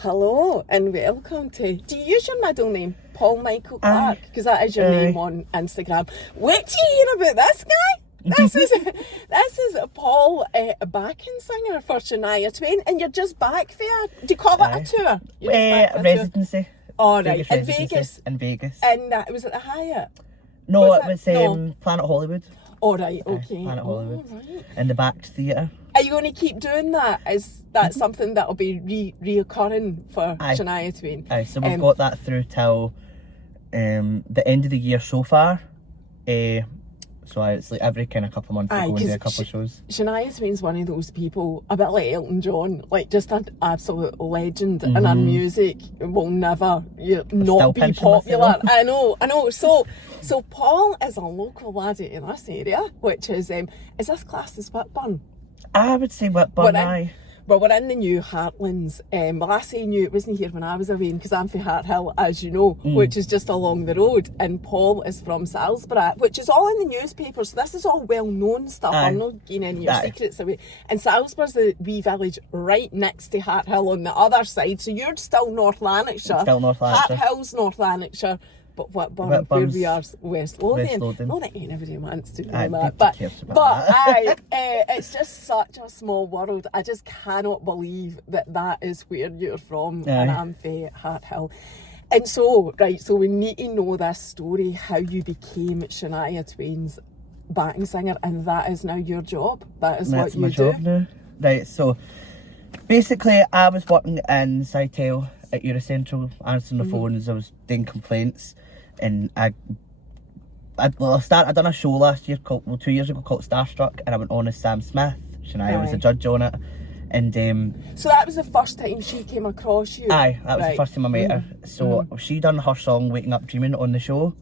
Hello and welcome to, do you use your middle name, Paul Michael Clark? Because that is your name on Instagram. Wait till you hear about this guy. This is Paul, a backing singer for Shania Twain, and you're just back there. Do you call it a tour? Residency. Oh, right, in Vegas. In Vegas. And was it the Hyatt? No, it was Planet Hollywood. Oh, right, okay. Planet Hollywood. Right. In the back theatre. Are you going to keep doing that? Is that something that'll be reoccurring for Shania Twain? Aye, so we've got that through till the end of the year so far. So it's like every kind of couple of months we go and do a couple of shows. Shania Twain's one of those people, a bit like Elton John, like just an absolute legend, and her music will never not be popular. I know. So Paul is a local laddie in this area, which is this classed as Whitburn? I would say Whitburn, aye. Well, we're in the new Heartlands. Well, I say new, it wasn't here when I was away, because I'm from Hart Hill, as you know, which is just along the road. And Paul is from Salisbury, which is all in the newspapers. So this is all well-known stuff. I'm not getting any of your secrets away. And Salisbury's the wee village right next to Hart Hill on the other side. So you're still North Lanarkshire. Still North Lanarkshire. Hart Hill's North Lanarkshire. But Whitburn, where we are, West Lothian. Not that anybody wants to know that, but it's just such a small world. I just cannot believe that is where you're from, and I'm from Hart Hill. And so, so we need to know this story, how you became Shania Twain's backing singer, and that is now your job. That is what you do. Job now. Right, so basically I was working in Sitel at Eurocentral, answering the phones. I was doing complaints. And I done a show last year, 2 years ago, called Starstruck, and I went on as Sam Smith. Shania was a judge on it. And so that was the first time she came across you? Aye, that was the first time I met her. So she done her song Waking Up Dreaming on the show.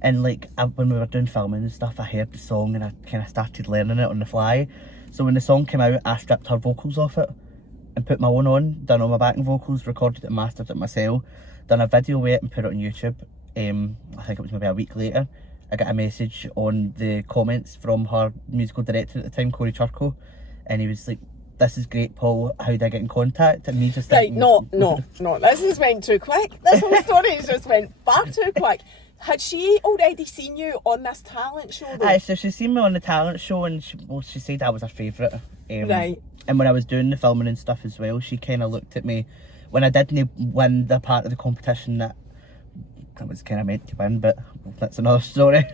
And when we were doing filming and stuff, I heard the song and I kind of started learning it on the fly. So when the song came out, I stripped her vocals off it and put my own on, done all my backing vocals, recorded it and mastered it myself, done a video with it and put it on YouTube. I think it was maybe a week later, I got a message on the comments from her musical director at the time, Corey Churko, and he was like, "This is great, Paul, how do I get in contact?" And me just thinking, no, this has went too quick. This whole story has just went far too quick. Had she already seen you on this talent show though? Aye, so she's seen me on the talent show, and she said I was her favourite. And when I was doing the filming and stuff as well, she kind of looked at me when I didn't win the part of the competition that I was kind of meant to win, but that's another story.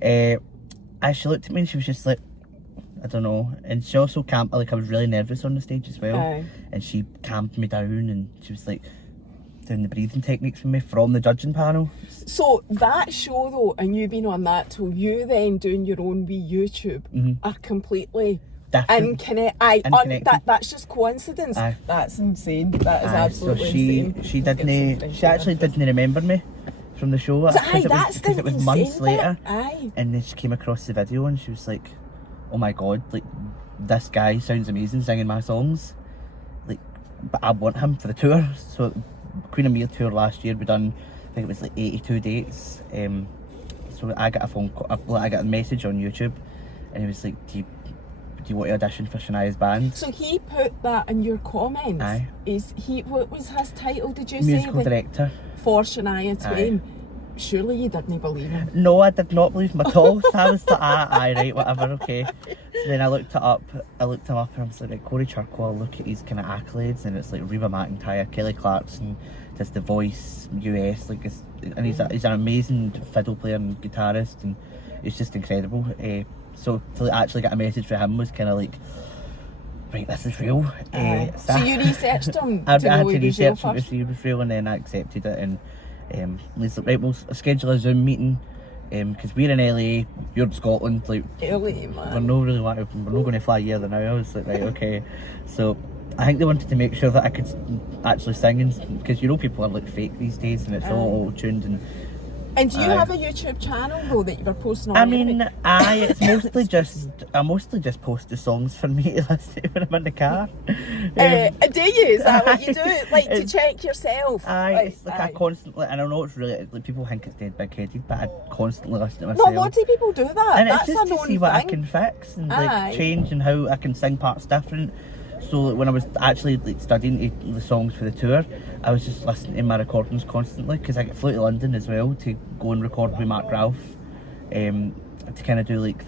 She looked at me and she was just like, I don't know. And she also I was really nervous on the stage as well. And she calmed me down and she was like doing the breathing techniques with me from the judging panel. So that show though, and you being on that till you then doing your own wee YouTube are completely different. That's just coincidence. That's insane. That is absolutely insane. She actually didn't remember me from the show, because it was months later. And then she came across the video and she was like, "Oh my god, like this guy sounds amazing singing my songs, like, but I want him for the tour." So Queen of Mere tour last year, we done, I think it was like 82 dates. So I got a phone call, I got a message on YouTube, and he was like, "Do you want to audition for Shania's band?" So he put that in your comments. What was his title, did you say? Musical director for Shania Twain. Surely you didn't believe him. No, I did not believe him at all. So I was like, right, whatever, okay. So then I looked him up and I was like, Corey Churko, I'll look at his kind of accolades, and it's like Reba McEntire, Kelly Clarkson, just The Voice, US, and he's an amazing fiddle player and guitarist, and it's just incredible. So to actually get a message from him was kind of like, right, this is real. So you researched him I had to research him to see it was real, and then I accepted it. And he's like, right, we'll schedule a Zoom meeting, because we're in LA, you're in Scotland, like LA, man. We're not going to fly here now. I was like, right, okay. So I think they wanted to make sure that I could actually sing, because people are like fake these days, and it's all tuned. And do you have a YouTube channel though that you were posting on? It's I mostly just post the songs for me to listen to when I'm in the car. Do you? Is that what you do? Like to check yourself? It's like I constantly, and I know it's really, like, people think it's dead big-headed, but I constantly listen to myself. No, lots of people do that. And that's it's just to see what I can fix and like change, and how I can sing parts different. So when I was actually like studying the songs for the tour, I was just listening to my recordings constantly, because I flew to London as well to go and record with Mark Ralph, to kind of do like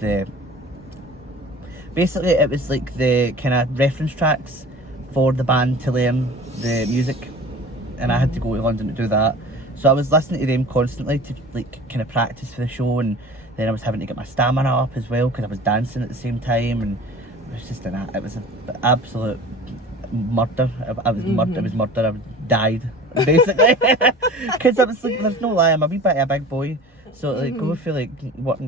basically it was like the kind of reference tracks for the band to learn the music, and I had to go to London to do that. So I was listening to them constantly to like kind of practice for the show, and then I was having to get my stamina up as well because I was dancing at the same time, and it was just it was an absolute murder. I was murder. It was murder. I died basically because I was like, there's no lie, I'm a wee bit of a big boy. So like go feel like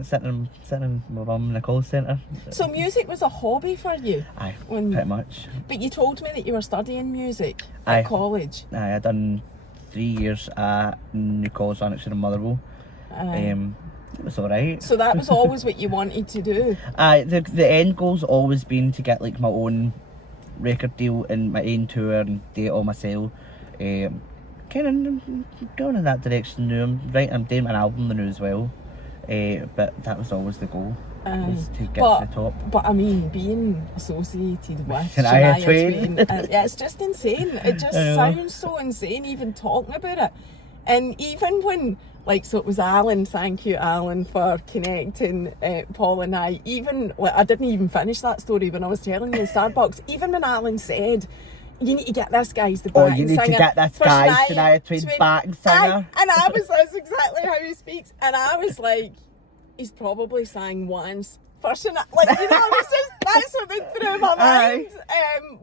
sitting in my mum in a call centre. So music was a hobby for you? Aye, pretty much. But you told me that you were studying music at college. Aye, I done 3 years at New College Lanarkshire in Motherwell. It was alright. So that was always what you wanted to do? Aye, the end goal's always been to get like my own record deal and my own tour and do it all myself. Kind of going in that direction now. I'm doing an album now as well, but that was always the goal, was to get to the top. But I mean, being associated with Shania Twain, it's just insane. It just sounds so insane even talking about it. And even when, like, so it was Alan, thank you Alan for connecting Paul and I. Even, like, I didn't even finish that story when I was telling you in Starbucks. Even when Alan said, you need to get this guy's the backing singer. Oh, you need to get this guy, Shania Twain backing singer. And I was, that's exactly how he speaks. And I was like, he's probably sang once for Shania. Like, you know, it was just, that's what went through my mind.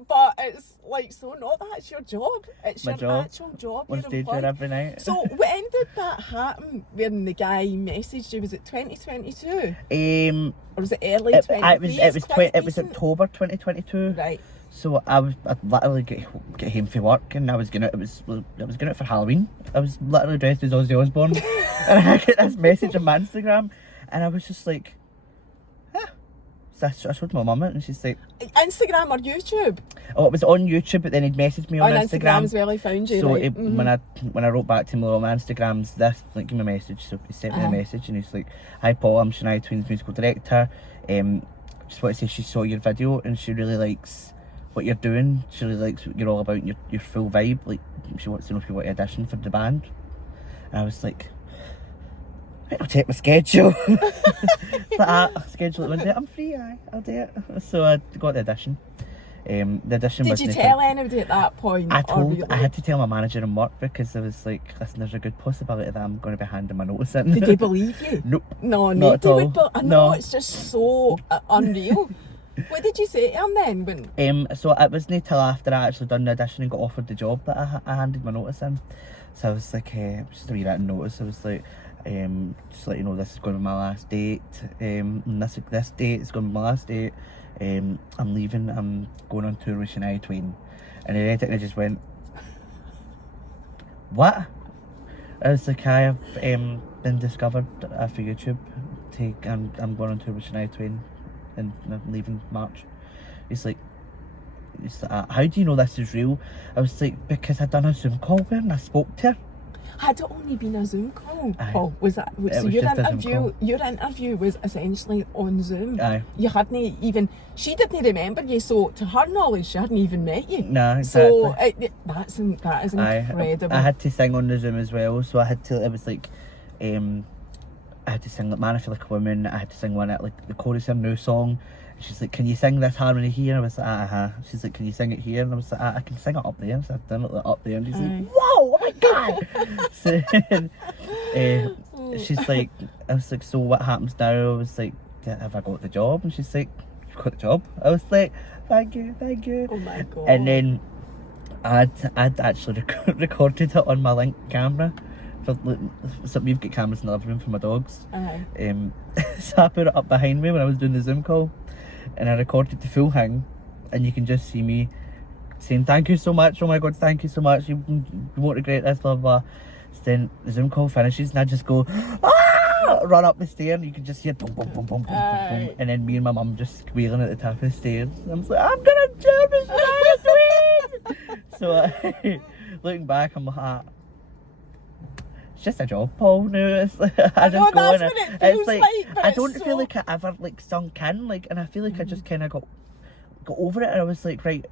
But it's like, so no, that's your job. It's my your actual job. On stage here every night. So when did that happen? When the guy messaged you? Was it 2022? Or was it early 2023? It was October 2022. Right. So I'd literally get home from work, and I was going out for Halloween. I was literally dressed as Ozzy Osbourne, and I get this message on my Instagram, and I was just like, So I showed my mum it, and she's like, Instagram or YouTube? Oh, it was on YouTube, but then he'd messaged me on Instagram as well. He found you. So right? When I wrote back to him on my Instagram's this, like, give me a message. So he sent me a message, and he's like, "Hi Paul, I'm Shania Twain's musical director. Just want to say she saw your video and she really likes what you're doing. She really likes what you're all about, and your full vibe. Like, she wants to know if you want to audition for the band." And I was like, I'll take my schedule. Schedule it one day. I'm free, I'll do it. So I got the audition. The audition Did you tell anybody at that point? I had to tell my manager in work, because I was like, listen, there's a good possibility that I'm going to be handing my notice in. Did they believe you? Nope. No, not at all. I know, it's just so unreal. What did you say to him then? So it wasn't until after I actually done the audition and got offered the job that I handed my notice in. So I was like, just a wee written notice. I was like, just to let you know, this is going to be my last date. And this date is going to be my last date. I'm leaving. I'm going on tour with Shania Twain. And I read it and I just went, what? I was like, I have been discovered for YouTube. I'm going on tour with Shania Twain, and I'm leaving March. He's like, how do you know this is real? I was like, because I'd done a Zoom call with her and I spoke to her. Had it only been a Zoom call, Paul? So your interview was essentially on Zoom. Aye. You hadn't even, she didn't remember you, so to her knowledge, she hadn't even met you. No, exactly. So that is incredible. I had to sing on the Zoom as well, so I had to, it was like, I had to sing like Man I Feel Like a Woman. I had to sing one at like the chorus of a new song. She's like, can you sing this harmony here? I was like, She's like, can you sing it here? And I was like, I can sing it up there. So I've done it up there. And she's like, whoa, oh my God. So she's like, I was like, so what happens now? I was like, have I got the job? And she's like, you've got the job. I was like, thank you. Oh my God. And then I'd actually recorded it on my Link camera. So we've got cameras in the living room for my dogs. So I put it up behind me when I was doing the Zoom call, and I recorded the full thing, and you can just see me saying, thank you so much, oh my God, thank you so much, you won't regret this, blah blah. So then the Zoom call finishes and I just go, run up the stairs, and you can just hear boom boom boom boom boom boom, and then me and my mum just squealing at the top of the stairs. And I'm like, I'm gonna jump this way. So looking back, I'm like, it's just a job, Paul. No, it's like, I just go in. It's like I don't feel like I ever like sunk in, like, and I feel like I just kind of got over it. And I was like, right,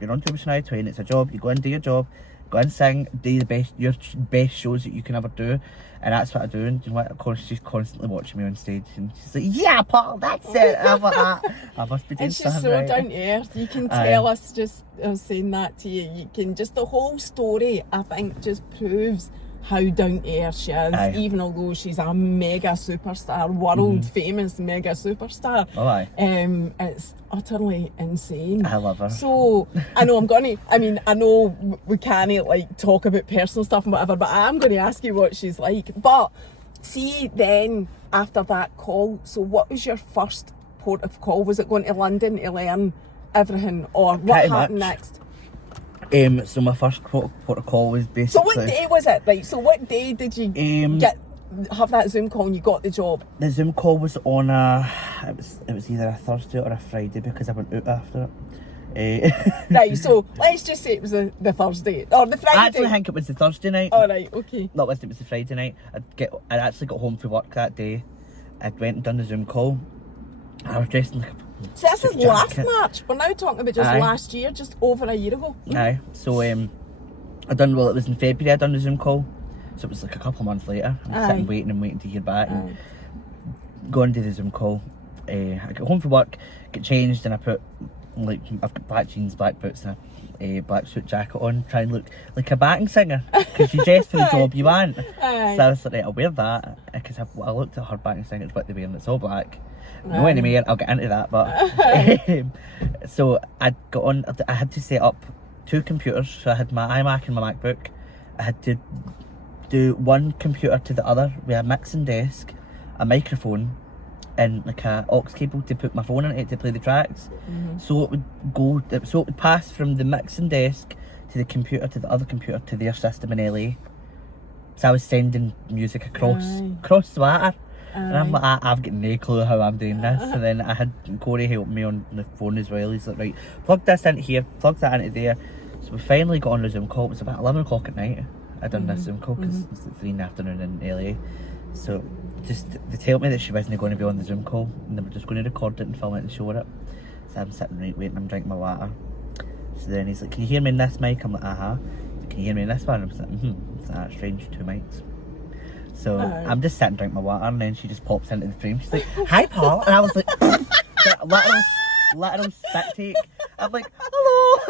you're on tour with Shania Twain, it's a job, you go and do your job, go and sing, do your best shows that you can ever do. And that's what I do. And you know what? Of course, she's constantly watching me on stage, and she's like, "Yeah, Paul, that's it." And I'm like, I must be doing something right. And she's so down to earth. You can tell us just saying that to you. You can just, the whole story, I think, just proves how down to earth she is. Even although she's a mega superstar, world famous mega superstar. It's utterly insane. I love her. So I know I know we can't like talk about personal stuff and whatever, but I'm gonna ask you what she's like. But see, then after that call, so what was your first port of call? Was it going to London to learn everything, or what happened next? So my first port of call was basically... So what day was it? Right, so what day did you have that Zoom call and you got the job? The Zoom call was on it was either a Thursday or a Friday, because I went out after it. Right, so let's just say it was the Thursday or the Friday. I actually think it was the Thursday night. Oh right, okay. No, it was the Friday night. I actually got home from work that day. I went and done the Zoom call. I was dressed in like a... So this is last March. We're now talking about just last year, just over a year ago. Aye. So it was in February I done the Zoom call. So it was like a couple of months later. I'm sitting waiting to hear back. And go and do the Zoom call. I got home from work, get changed, and I put I've got black jeans, black boots, and a black suit jacket on, try and look like a backing singer, because you dress for the job you want. So I was like, right, I'll wear that, because I looked at her backing singers, what they wear, and it's all black. No, anyway, I'll get into that, but so I had to set up 2 computers. So I had my iMac and my MacBook. I had to do one computer to the other with a mixing desk, a microphone, and like a aux cable to put my phone in it to play the tracks. So it would pass from the mixing desk to the computer to the other computer to their system in LA. So I was sending music across the water. And I'm like, I've got no clue how I'm doing this. And then I had Corey help me on the phone as well. He's like, right, plug this into here, plug that into there. So we finally got on the Zoom call. It was about 11 o'clock at night. I done this Zoom call because it's like 3 in the afternoon in LA. So they told me that she wasn't going to be on the Zoom call, and they were just going to record it and film it and show it. So I'm sitting right waiting, I'm drinking my water. So then he's like, can you hear me in this mic? I'm like, Can you hear me in this one? I'm like, It's that strange, 2 mics. So I'm just sitting drinking my water, and then she just pops into the frame. She's like, "Hi, Paul," and I was like, little spit take. I'm like, "Hello."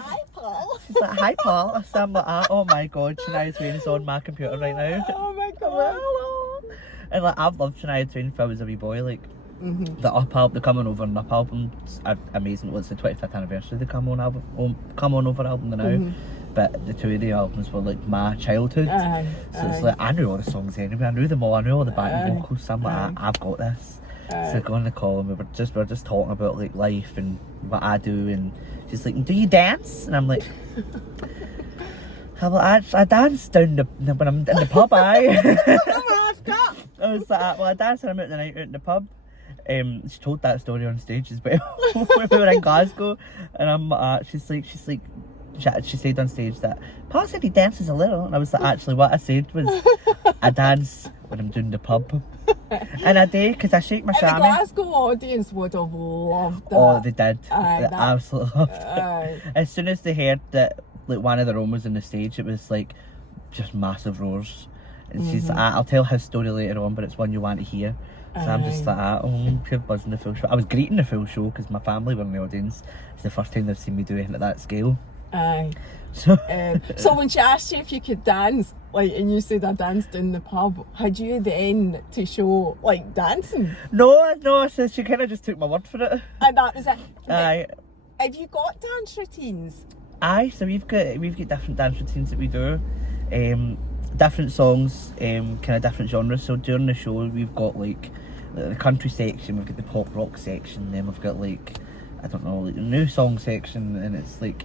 Hi, Paul. She's like, "Hi, Paul." So I'm like, "Oh my God, Shania Twain is on my computer right now." Oh my God. Like, hello. And like, I've loved Shania Twain since I was a wee boy. Like the Up album, the Coming Over and Up album's amazing. Well, it's the 25th anniversary of the Come On Over album now. But the 2 of the albums were like my childhood. So it's like, I knew all the songs anyway. I knew them all. I knew all the backing vocals. So I'm like, I've got this. So I go on the call, and we were just talking about like life and what I do, and she's like, "Do you dance?" And I'm like, I dance down when I'm in the pub. I was like, well, I dance when I'm out the night out in the pub. She told that story on stage as well. We were in Glasgow, and she said on stage that Paul said he dances a little, and I was like, actually what I said was I dance when I'm doing the pub. And I do, because I shake my chamois. And the Glasgow audience would have loved that. Oh, they did. They absolutely loved it. As soon as they heard that like one of their own was on the stage, it was like just massive roars. And she's like, I'll tell his story later on, but it's one you want to hear. So I'm just like, pure buzzing the full show. I was greeting the full show because my family were in the audience. It's the first time they've seen me do anything at that scale. So when she asked you if you could dance, like, and you said I danced in the pub, had you then to show like dancing? No. So she kind of just took my word for it. And that was it. Aye. Have you got dance routines? Aye. So we've got different dance routines that we do. Different songs, kind of different genres. So during the show, we've got like the country section, we've got the pop rock section, then we've got like, I don't know, like the new song section, and it's like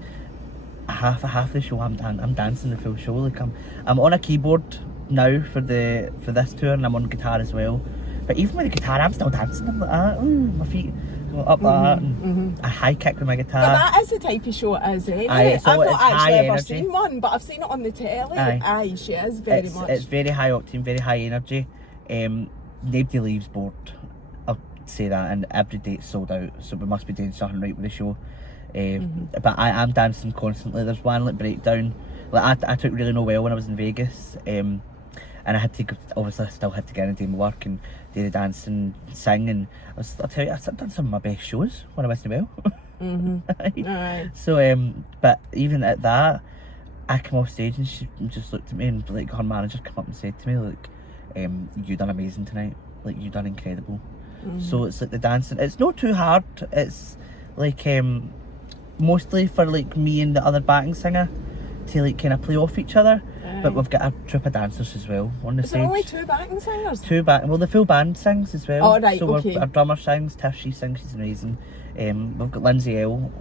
half the show I'm dancing the full show. Like I'm on a keyboard now for this tour, and I'm on guitar as well. But even with the guitar, I'm still dancing. I'm like, my feet go up that, and I high kick with my guitar. But that is the type of show it is, anyway. So I've not actually ever energy. seen one, but I've seen it on the telly. Aye, she is very much. It's very high octane, very high energy. Nobody leaves bored. I'll say that, and every date's sold out, so we must be doing something right with the show. But I am dancing constantly. There's one like breakdown. Like I took really no well when I was in Vegas. And I had to, obviously I still had to get in and do my work and do the dance and sing, and I'll tell you, I've done some of my best shows when I wasn't well. So, but even at that, I come off stage and she just looked at me, and like her manager come up and said to me, like, you done amazing tonight, like you done incredible. So it's like the dancing, it's not too hard, it's like mostly for like me and the other backing singer to like kind of play off each other. But we've got a troupe of dancers as well on the stage. Is there only 2 backing singers? Well, the full band sings as well. Oh, right, so okay. Our drummer sings, Tiff, she sings, she's amazing. We've got Lindsay L,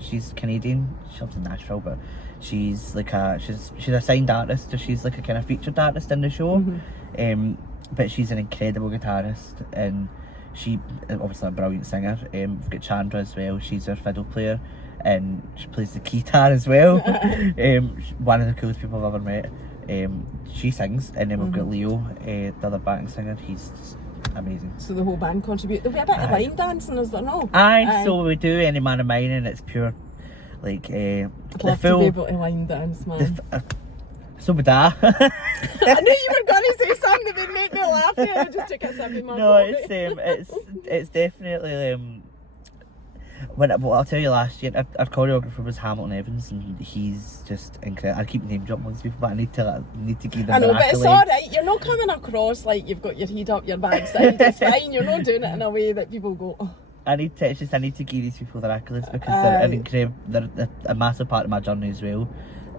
she's Canadian, she lives in Nashville, but she's like she's a signed artist, so she's like a kind of featured artist in the show. But she's an incredible guitarist, and she obviously a brilliant singer. We've got Chandra as well, she's our fiddle player, and she plays the guitar as well. One of the coolest people I've ever met. She sings, and then we've got Leo, the other backing singer. He's just amazing. So the whole band contribute. There'll be a bit of line dancing, is there no? So we do Any Man of Mine, and it's pure like I'd love to be able to line dance, man. So would I. I knew you were gonna say something that would make me laugh there. I just took a sip of my coffee. It's definitely I'll tell you, last year our choreographer was Hamilton Evans, and he's just incredible. I keep name dropping all these people, but I need to give them. I know, but it's alright. You're not coming across like you've got your head up your backside. It's fine. You're not doing it in a way that people go, oh. I need to give these people their accolades, because they're an incredible. They're a massive part of my journey as well,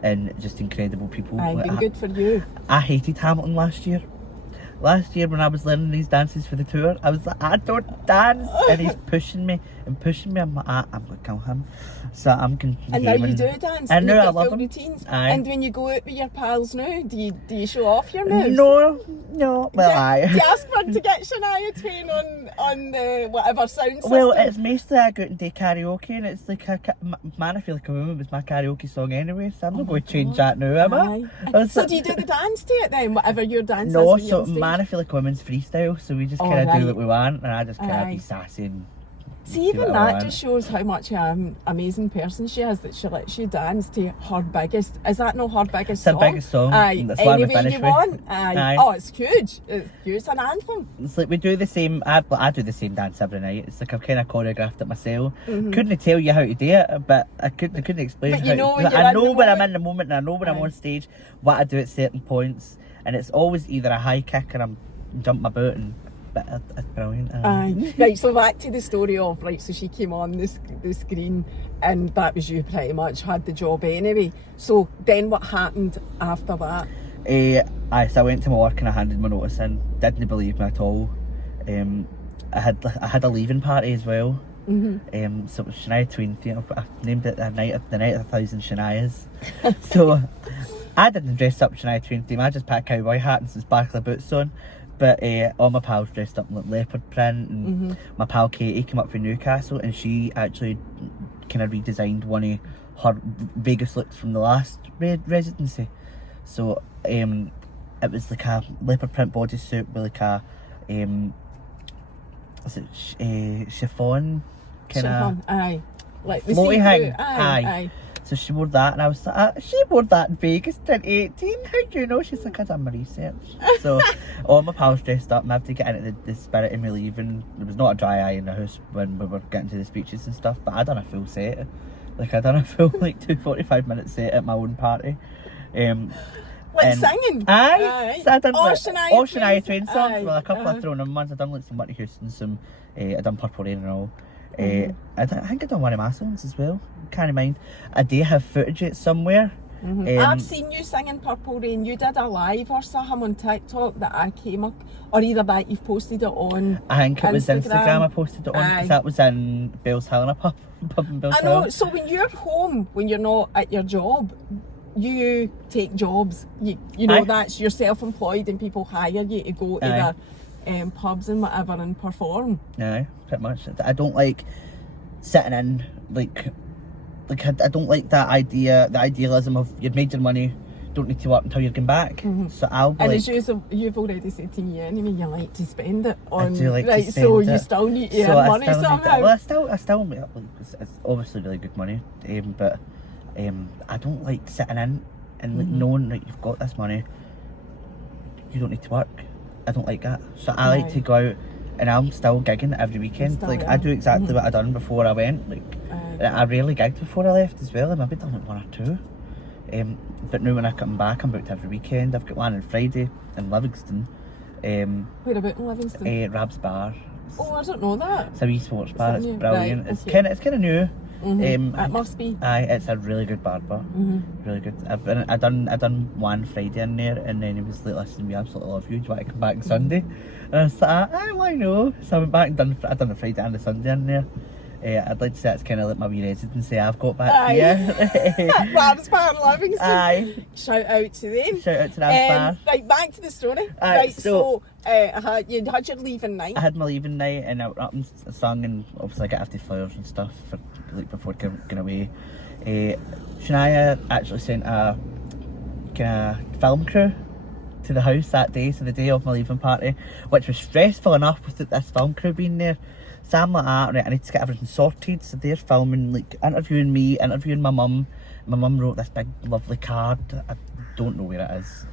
and just incredible people. Been good for you. I hated Hamilton last year. Last year when I was learning these dances for the tour, I was like, I don't dance, and he's pushing me. I'm like, I'm gonna kill him. So I'm going. And now you do dance. I know, I love full routines. And when you go out with your pals now, do you show off your moves? No. Well, do you ask for to get Shania Twain on the whatever sound system? Well, it's mostly I go out and do karaoke, and it's like Man, I Feel Like a Woman was my karaoke song anyway, so I'm not going to change that now, am I? So do you do the dance to it then, whatever your dance is? No, so Man, I Feel Like a Woman's freestyle, so we just kind of do what we want, and I just kind of be sassy and see, even that just shows how much amazing person she is, that she lets you dance to her biggest. Is that not her biggest song? It's her biggest song. Aye. That's Any way you want. Aye. Oh, it's huge. It's an anthem. It's like we do the same. I do the same dance every night. It's like I've kind of choreographed it myself. Couldn't tell you how to do it, but I couldn't explain. But you know, I know when I'm in the moment, and I know when I'm on stage what I do at certain points, and it's always either a high kick or I'm jump my boot and. It's brilliant. Right, so back to the story of, so she came on the screen, and that was you pretty much had the job anyway. So then what happened after that? So I went to my work and I handed my notice in. Didn't believe me at all. I had a leaving party as well. So it was Shania Twain Theatre. I named it the night of 1,000 Shanias. So I didn't dress up Shania Twain theme. I just put a cowboy hat and some sparkly boots on. But all my pals dressed up in like leopard print, and my pal Katie came up from Newcastle, and she actually kind of redesigned one of her Vegas looks from the last residency. So it was like a leopard print bodysuit with like a chiffon kind of aye, like the floaty hang. Aye. So she wore that, and I was like, she wore that in Vegas 2018. How do you know? She's like, I done my research. So all my pals dressed up, and I had to get into the spirit of me leaving. There was not a dry eye in the house when we were getting to the speeches and stuff, but I done a full set. Like I done a full 245-minute set at my own party. Singing? Aye. So I done all Shania Twain songs. Well, a couple of thrown in ones. I done like some Whitney Houston, I done Purple Rain and all. I think I done one of my songs as well. Can't mind. I do have footage of it somewhere. I've seen you singing Purple Rain. You did a live or something on TikTok that I came up, or either that you've posted it on. I think it was Instagram I posted it on, because that was in Bells Hill, in a pub in Bells Hill. I know. So when you're home, when you're not at your job, you take jobs. You know that's you're self-employed, and people hire you to go to the pubs and whatever and perform. Aye, pretty much. I don't like sitting in like I don't like that idea, the idealism of you've made your money, don't need to work until you're getting back. So I'll be and like, as you've already said to me anyway, you like to spend it on. I do like right, to spend so it. you still need to earn money somehow. Well, I still make up, like, it's obviously really good money, but I don't like sitting in and like knowing that you've got this money, you don't need to work. I don't like that. So I like to go out, and I'm still gigging every weekend. Like I do exactly what I done before I went. Like I rarely gigged before I left as well. I maybe done like 1 or 2. But now when I come back, I'm booked every weekend. I've got one on Friday in Livingston. Where about in Livingston? Rab's Bar. Oh, I don't know that. It's a wee sports bar. It's brilliant. Right, It's kind of new. It must be. Aye, it's a really good bar, really good. I done one Friday in there, and then he was like, "Listen, we absolutely love you. Do you want to come back on Sunday?" And I was like, "Why no?" So I went back and I done a Friday and a Sunday in there. I'd like to say it's kind of like my wee residency I've got back here. Rab's Bar in Livingston. Aye. Shout out to them. Shout out to Rab's Bar. Right, back to the story. Aye, right, so you had your leaving night. I had my leaving night, and I went up and sung, and obviously I got after flowers and stuff for, like, before going away. Shania actually sent a kind of film crew to the house that day, so the day of my leaving party, which was stressful enough with this film crew being there. So I'm like, right, I need to get everything sorted. So they're filming, like, interviewing me, interviewing my mum. My mum wrote this big, lovely card. I don't know where it is.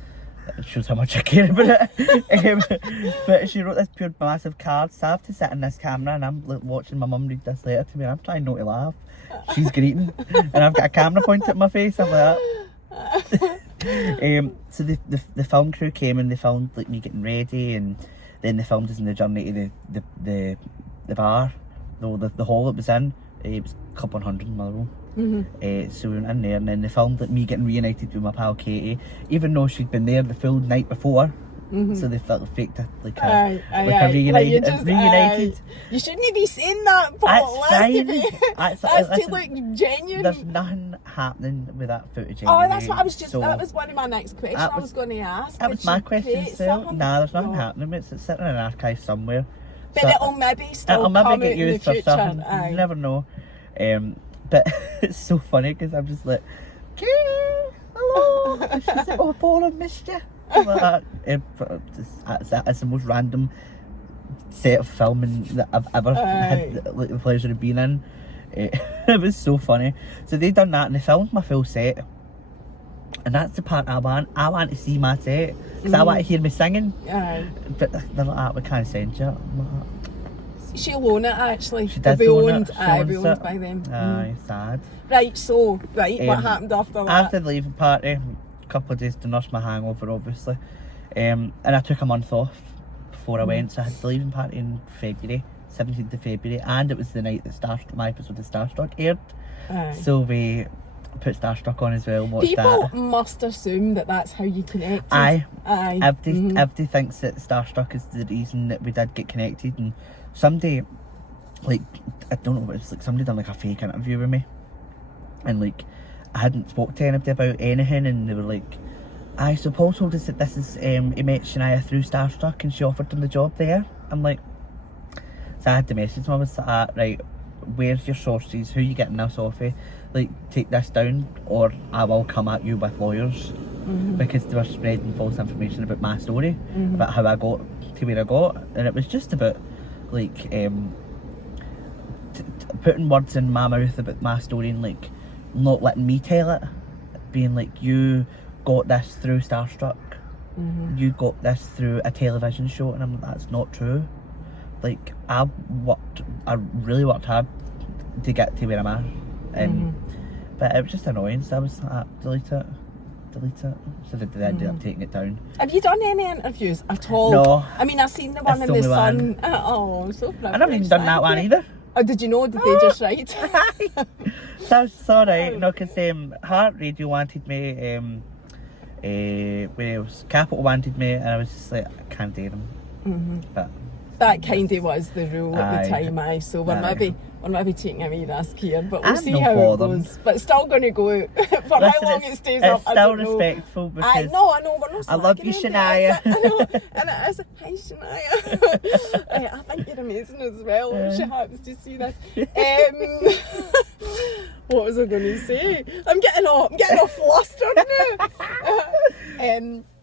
It shows how much I care about it. But she wrote this pure massive card. So I have to sit in this camera, and I'm like, watching my mum read this letter to me. And I'm trying not to laugh. She's greeting, and I've got a camera pointed at my face. I'm like that. So the film crew came, and they filmed like me getting ready, and then they filmed us in the journey to the bar, the hall it was in. It was a couple hundred in Motherwell. So we went in there, and then they filmed like me getting reunited with my pal Katie, even though she'd been there the full night before. So they faked it like a reunited. You shouldn't be saying that, Paul. That's to look genuine. There's nothing happening with that footage. Oh, that's what I was just. That was one of my next questions. I was going to ask. That was my question. So, nah, there's nothing happening. It's sitting in an archive somewhere. But so it'll maybe still come out in the future. You never know. But it's so funny because I'm just like, Katie, hello. And she's like, oh, Paul, I missed you. It's the most random set of filming that I've ever had like, the pleasure of being in. It was so funny. So they done that, and they filmed my full set. And that's the part I want. I want to see my set because I want to hear me singing. But they're like, we can't send you. She'll own it, actually. She does own it. Be owned by them. Aye, sad. Right, so, what happened after that? After the leaving party, a couple of days to nurse my hangover, obviously. And I took a month off before I went, so I had the leaving party in February, 17th of February, and it was the night that my episode of Starstruck aired. So we put Starstruck on as well and watched People that. must assume that that's how you connected. Aye. Everybody thinks that Starstruck is the reason that we did get connected, and somebody, like, I don't know what it's like, somebody done like a fake interview with me, and like I hadn't spoke to anybody about anything, and they were like, aye, so Paul told us that this is he met Shania through Starstruck and she offered him the job there. I'm like, so I had to message him. I was like, right, where's your sources, who are you getting this off of? Like, take this down or I will come at you with lawyers. Because they were spreading false information about my story, about how I got to where I got, and it was just about like putting words in my mouth about my story and like not letting me tell it, being like, you got this through Starstruck, you got this through a television show, and I'm like, that's not true. Like, I really worked hard to get to where I'm at, and but it was just annoying, so I was like, delete it. So they ended up taking it down. Have you done any interviews at all? No. I mean, I've seen the one in the Sun. Oh, so privileged. I never even done that one either. Oh, did you know? Did they just write? So sorry, no, because Heart Radio wanted me, where else? Capital wanted me, and I was just like, I can't dare them. But that kind of was the rule at the time, so we're maybe taking a wee risk here, but we'll see how it goes. But it's still going to go out. For how long it stays up, I don't know. It's still respectful because I know, we're not. I love you, Shania. I know, and it is. Hi, Shania. I think you're amazing as well. She happens to see this. What was I going to say? I'm getting all flustered now.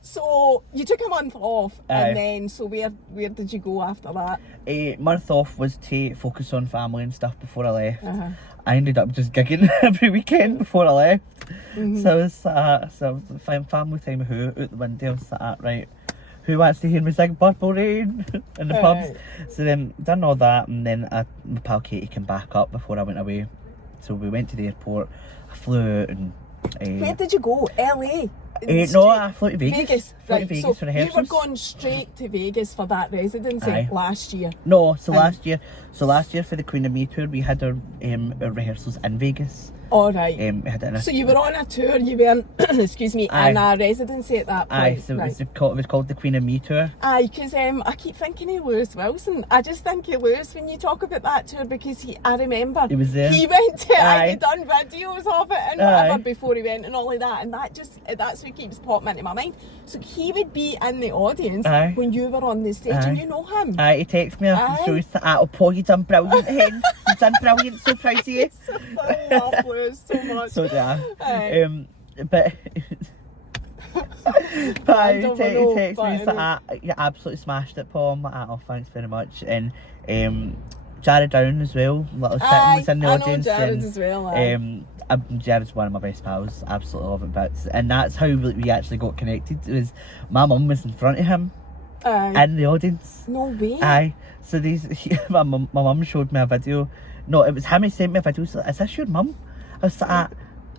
So you took a month off, and then so where did you go after that? A month off was to focus on family and stuff before I left. I ended up just gigging every weekend before I left. So I was family time who out the window. I was sat right. Who wants to hear me sing Purple Rain in the pubs? So then done all that, and then my pal Katie came back up before I went away. So we went to the airport. I flew out and. Where did you go? LA? No, I flew to Vegas. Right, to Vegas so for rehearsals. you were going straight to Vegas for that residency last year? No, so last year for the Queen of Me tour, we had our rehearsals in Vegas. All right. We had so you were on a tour, you weren't, excuse me, in a residency at that point? So it was called the Queen of Me tour. Because I keep thinking of Lewis Wilson. I just think of Lewis when you talk about that tour because I remember he was there. He went to, he done videos of it and whatever before he went and all of that, and that's what keeps popping into my mind. So he would be in the audience when you were on the stage, and you know him. He texts me after the show. He's like, "Oh, Paul, you done brilliant, hen. You done brilliant. So proud of you." I love Lewis so much. So yeah. But he texts me. He's like, "You absolutely smashed it, Paul." I'm like, "Oh, thanks very much." And Jared Down as well. Little Sitting was in the audience. I know Jared as well. Jared's one of my best pals. Absolutely love him bits, and that's how we actually got connected. It was my mum was in front of him in the audience. No way. So my mum showed me a video. No, it was him who sent me a video. So, is this your mum? I was like,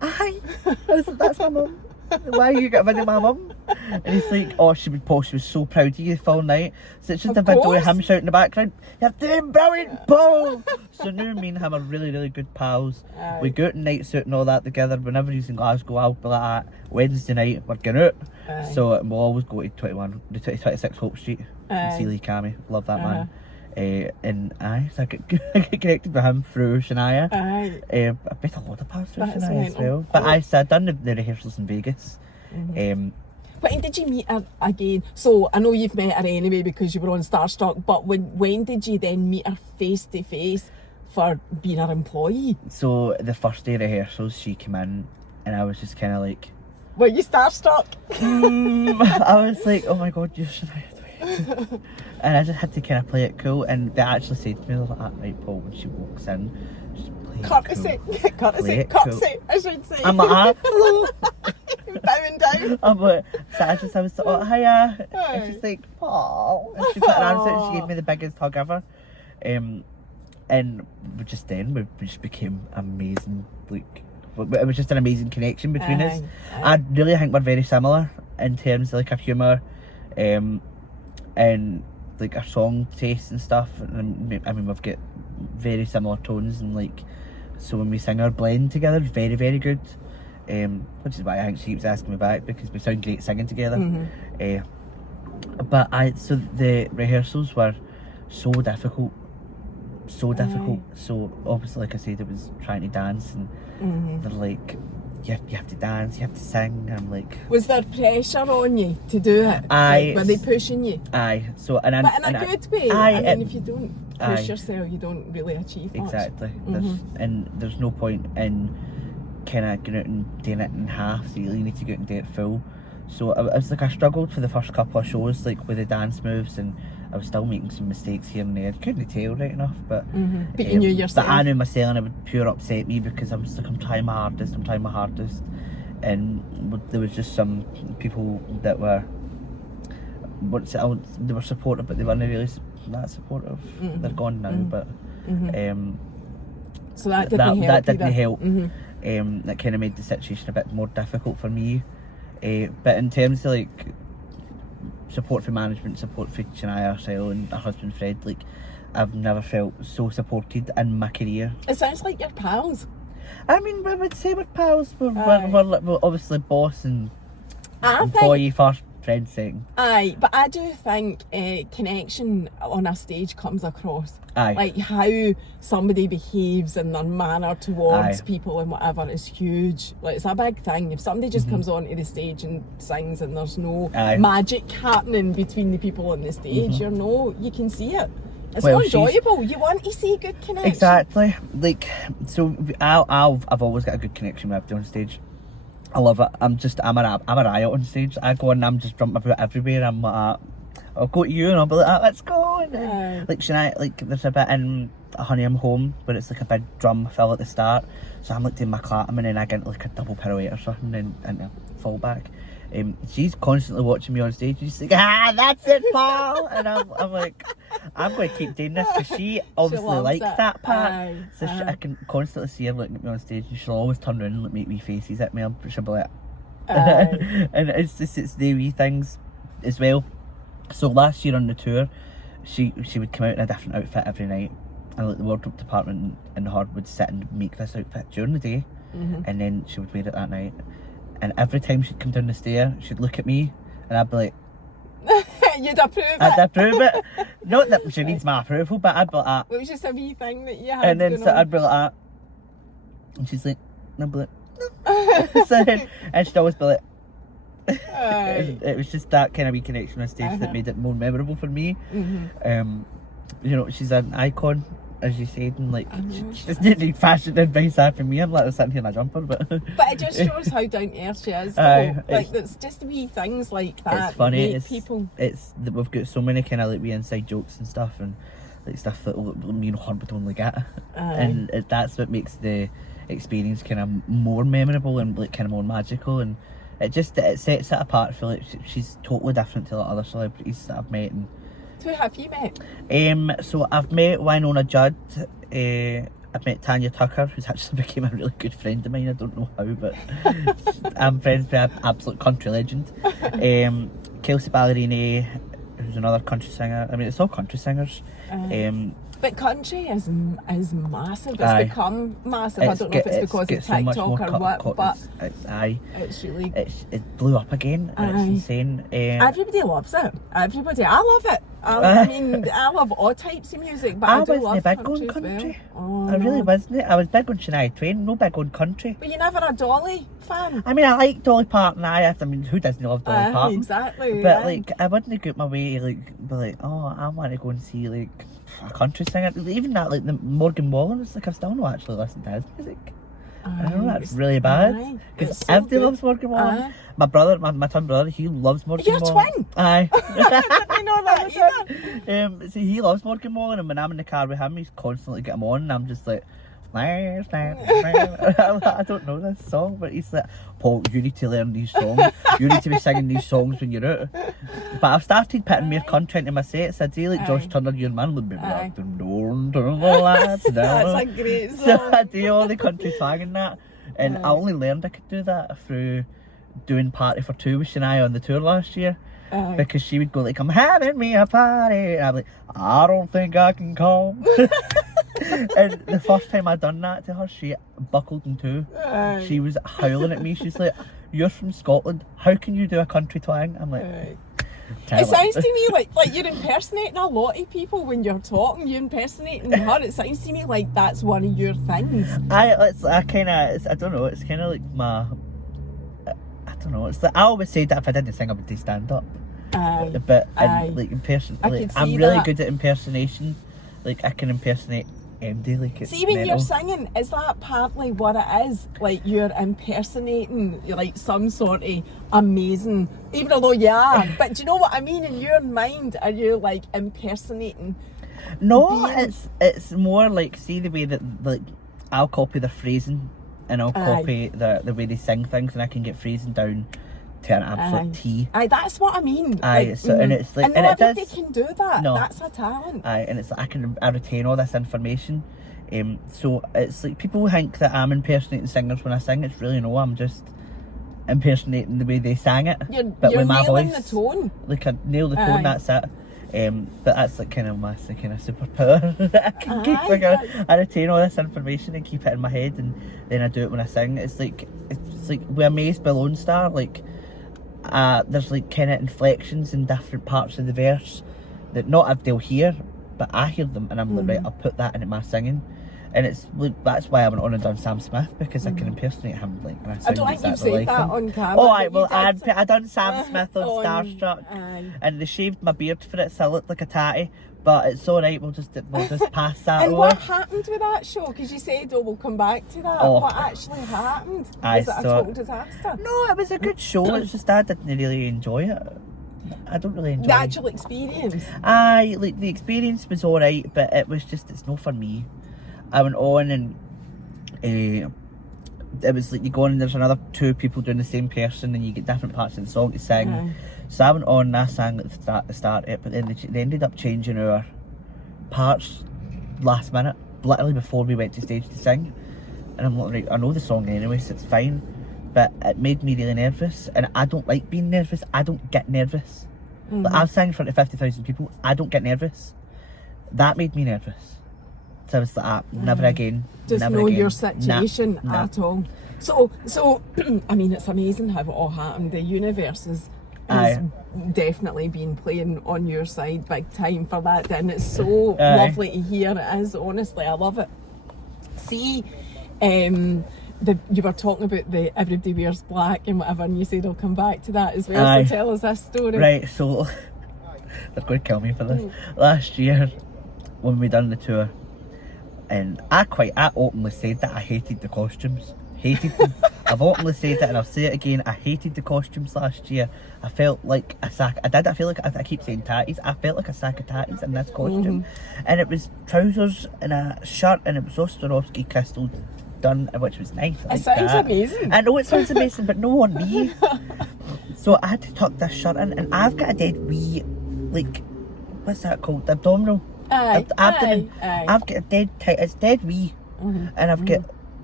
aye. I was like, that's my mum. Why you got a video of my mum? And he's like, oh, she was so proud of you the full night. So it's just a video of him shouting in the background, "You're doing brilliant, Paul!" So now me and him are really, really good pals. We go out and nights out and all that together. Whenever he's in Glasgow, I'll be like, Wednesday night, we're going out. So we'll always go to 26 Hope Street and see Lee Cammy. Love that man. So I get connected with him through Shania. I bet a lot of pals through Shania as well. But I'd done the rehearsals in Vegas. But did you meet her again? So I know you've met her anyway because you were on Starstruck, but when did you then meet her face to face for being her employee? So the first day of rehearsals, she came in and I was just kind of like... Were you starstruck? I was like, oh my god, you're Shania Twain. And I just had to kind of play it cool, and they actually said to me, they're like, right, Paul, when she walks in, just play courtesy, it cool. courtesy, I should say. I'm like, hello. Bowing down. I'm like, so I was like, oh, hiya. And she's like, Paul. And she put her arms out and she gave me the biggest hug ever. And we just became amazing, like, it was just an amazing connection between us. I really think we're very similar in terms of like our humour, and like our song taste and stuff. And I mean, we've got very similar tones, and like, so when we sing our blend together, very, very good. Which is why I think she keeps asking me back, because we sound great singing together. So the rehearsals were so difficult. So obviously, like I said, it was trying to dance, and they're like, you have to dance, you have to sing, and I'm like, was there pressure on you to do it? Like, were they pushing you? So but in a good way. I mean, if you don't push yourself, you don't really achieve much. Exactly. There's no point in kind of going out and doing it in half. So you really need to go out and do it full. So I was like, I struggled for the first couple of shows, like with the dance moves, and I was still making some mistakes here and there. Couldn't tell right enough, but you knew yourself. But I knew myself, and it would pure upset me, because I was like, I'm trying my hardest, and there was just some people that were, they were supportive, but they weren't really that supportive. They're gone now, but so that didn't help. That kind of made the situation a bit more difficult for me. But in terms of like support for management, support for Shania herself and her husband Fred, like, I've never felt so supported in my career. It sounds like you're pals. I mean, we would say we're pals. We're obviously boss and employee first, friend second. Aye, but I do think connection on a stage comes across. Like how somebody behaves and their manner towards people and whatever is huge. Like, it's a big thing. If somebody just comes onto the stage and sings and there's no magic happening between the people on the stage, you can see it. It's enjoyable. You want to see good connection. Exactly. Like, so I've always got a good connection when I've been on stage. I love it. I'm a riot on stage. I go and I'm just jumping about everywhere. I'm like, I'll go to you and I'll be like, let's go. And then, like Shania, like there's a bit in Honey I'm Home where it's like a big drum fill at the start. So I'm like doing my clap and then I get into like a double pirouette or something and a fall back. She's constantly watching me on stage. She's like, that's it, Paul. And I'm like, I'm going to keep doing this because she obviously likes that part. So I can constantly see her looking at me on stage and she'll always turn around and like, make wee faces at me. She'll be like, and it's the wee things as well. So last year on the tour, she would come out in a different outfit every night. And like the wardrobe department in her would sit and make this outfit during the day. And then she would wear it that night. And every time she'd come down the stair, she'd look at me and I'd be like... You'd approve it? I'd approve it. Not that she needs my approval, but I'd be like that. It was just a wee thing that you had. And then I'd be like that. And she's like... And I'd be like... So then, and she'd always be like... It was just that kind of wee connection on stage that made it more memorable for me. You know, she's an icon, as you said, and like she doesn't need fashion advice from me. I'm like sitting here in a jumper, but it just shows how down to earth she is. Like it's just wee things like that. It's funny. It's people. It's that we've got so many kind of like wee inside jokes and stuff, and like stuff that me and her would only get, and that's what makes the experience kind of more memorable and like kind of more magical, and it sets it apart. I feel like she's totally different to the other celebrities that I've met. And who have you met? So I've met Winona Judd. I've met Tanya Tucker, who's actually became a really good friend of mine. I don't know how, but I'm friends with an absolute country legend. Kelsey Ballerini, who's another country singer. I mean, it's all country singers. But country is massive. It's become massive. I don't know if it's because of TikTok or what, but it's really... It blew up again, and it's insane. Everybody loves it. Everybody. I love it. I mean, I love all types of music, but I do love big on country. Well. I really wasn't. I was big on Shania Twain, no big on country. But you're never a Dolly fan? I mean, I like Dolly Parton. I mean, who doesn't love Dolly Parton? Exactly. But like, I wouldn't go out my way like, be like, oh, I want to go and see like a country singer. Even that, like the Morgan Wallen, it's like I've still not actually listened to his music. I know that's really bad because so everybody loves Morgan Wallen. My brother, my twin brother, he loves Morgan Wallen. You're a twin? Aye. I know that either. So he loves Morgan Wallen, and when I'm in the car with him, he's constantly getting him on, and I'm just like, I don't know this song, but he's like, Paul, you need to learn these songs. You need to be singing these songs when you're out. But I've started putting more country into my sets. I do like Josh Turner, Your Man would be like, that's a great song. So I do all the country twang and that. And I only learned I could do that through doing Party for Two with Shania on the tour last year. Because she would go like, I'm having me a party. And I'm like, I don't think I can come. And the first time I done that to her, she buckled in two. She was howling at me. She's like, you're from Scotland. How can you do a country twang? I'm like, it sounds to me like you're impersonating a lot of people when you're talking. You're impersonating her. It sounds to me like that's one of your things. I don't know. It's kind of like my... I don't know. It's like, I always say that if I didn't sing, I would do stand up. But like I'm really good at impersonation. Like I can impersonate MD. Like it's see, when mental. you're singing, is that partly what it is? Like you're impersonating like some sort of amazing, even although you are. But do you know what I mean? In your mind, are you like impersonating? No, it's more like, see the way that like I'll copy the phrasing and I'll copy the way they sing things, and I can get phrasing down to an absolute T. That's what I mean. And it's like, and not everybody can do that. No, that's a talent. And it's like I retain all this information. So it's like people think that I'm impersonating singers when I sing. It's really no, I'm just impersonating the way they sang it. You're with my nailing voice. The tone. Like I nail the tone. That's it. But that's like kind of my kind of superpower. I can keep I retain all this information and keep it in my head, and then I do it when I sing. It's like with Amazed by Lone Star, like there's like kind of inflections in different parts of the verse that not everybody will hear, but I hear them, and I'm like, right, I'll put that into my singing. And it's like, that's why I went on and done Sam Smith, because I can impersonate him like when I sing. I don't think you've said like that him. on camera. Oh, I done Sam Smith on Starstruck, and they shaved my beard for it, so I looked like a tatty. But it's alright, we'll just pass that And over. what happened with that show? Because you said, we'll come back to that. Oh. What actually happened? Was it a total disaster? No, it was a good show. It's just I didn't really enjoy it. I don't really enjoy the actual experience. Aye, like the experience was alright, but it was just, it's not for me. I went on and it was like you go on and there's another two people doing the same person and you get different parts of the song to sing. So I went on and I sang at the start of it, but then they ended up changing our parts last minute, literally before we went to stage to sing. And I'm like, I know the song anyway, so it's fine. But it made me really nervous, and I don't like being nervous. I don't get nervous. Like, I've sang in front of 50,000 people. I don't get nervous. That made me nervous. So I was like, never again. Just never know again. your situation at all. So I mean, it's amazing how it all happened. The universe has definitely been playing on your side big time for that, and it's so lovely to hear. It is, honestly, I love it. See, you were talking about the Everybody Wears Black and whatever, and you said I'll come back to that as well. So tell us this story. Right, so they're going to kill me for this. Last year, when we done the tour, and I openly said that I hated the costumes. Hated them. I've openly said it and I'll say it again. I hated the costumes last year. I felt like a sack. I feel like I keep saying tatties. I felt like a sack of tatties in this costume. And it was trousers and a shirt, and it was Ostarovsky crystal done, which was nice. It sounds amazing. I know it sounds amazing, but no on me. So I had to tuck this shirt in, and I've got a dead wee, like, what's that called? The abdominal. Abdomen. I've got a dead tight. It's dead wee, and I've got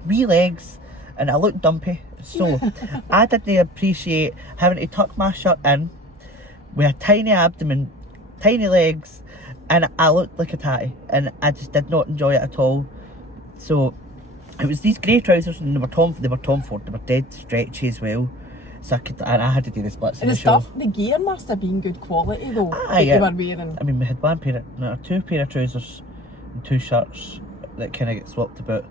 wee legs, and I look dumpy. So I didn't appreciate having to tuck my shirt in with a tiny abdomen, tiny legs, and I looked like a tatty, and I just did not enjoy it at all. So it was these grey trousers, and they were Tom Ford. They were dead stretchy as well. So I had to do the splits in the show. The gear must have been good quality though. You were wearing. I mean, we had two pair of trousers and two shirts that kind of get swapped about.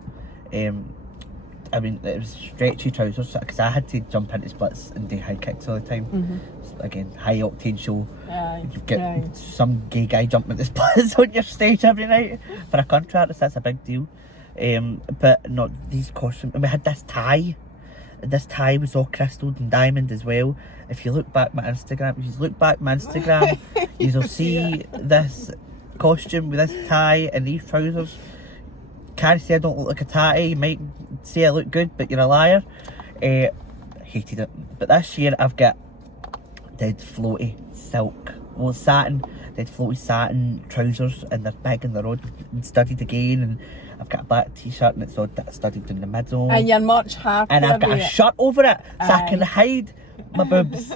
I mean, it was stretchy trousers because I had to jump into splits and do high kicks all the time. So again, high octane show. You get some gay guy jumping at the splits on your stage every night for a contract. That's a big deal. But not these costumes. And we had this tie. This tie was all crystalled and diamond as well. If you look back my Instagram, you'll see this costume with this tie and these trousers. Can't say I don't look like a tatty. You might say I look good, but you're a liar. Hated it. But this year I've got dead floaty silk, dead floaty satin trousers, and they're big and they're all studded again. And I've got a black t-shirt and it's all studded in the middle. And you're much happier. And I've got a shirt over it so I can hide my boobs.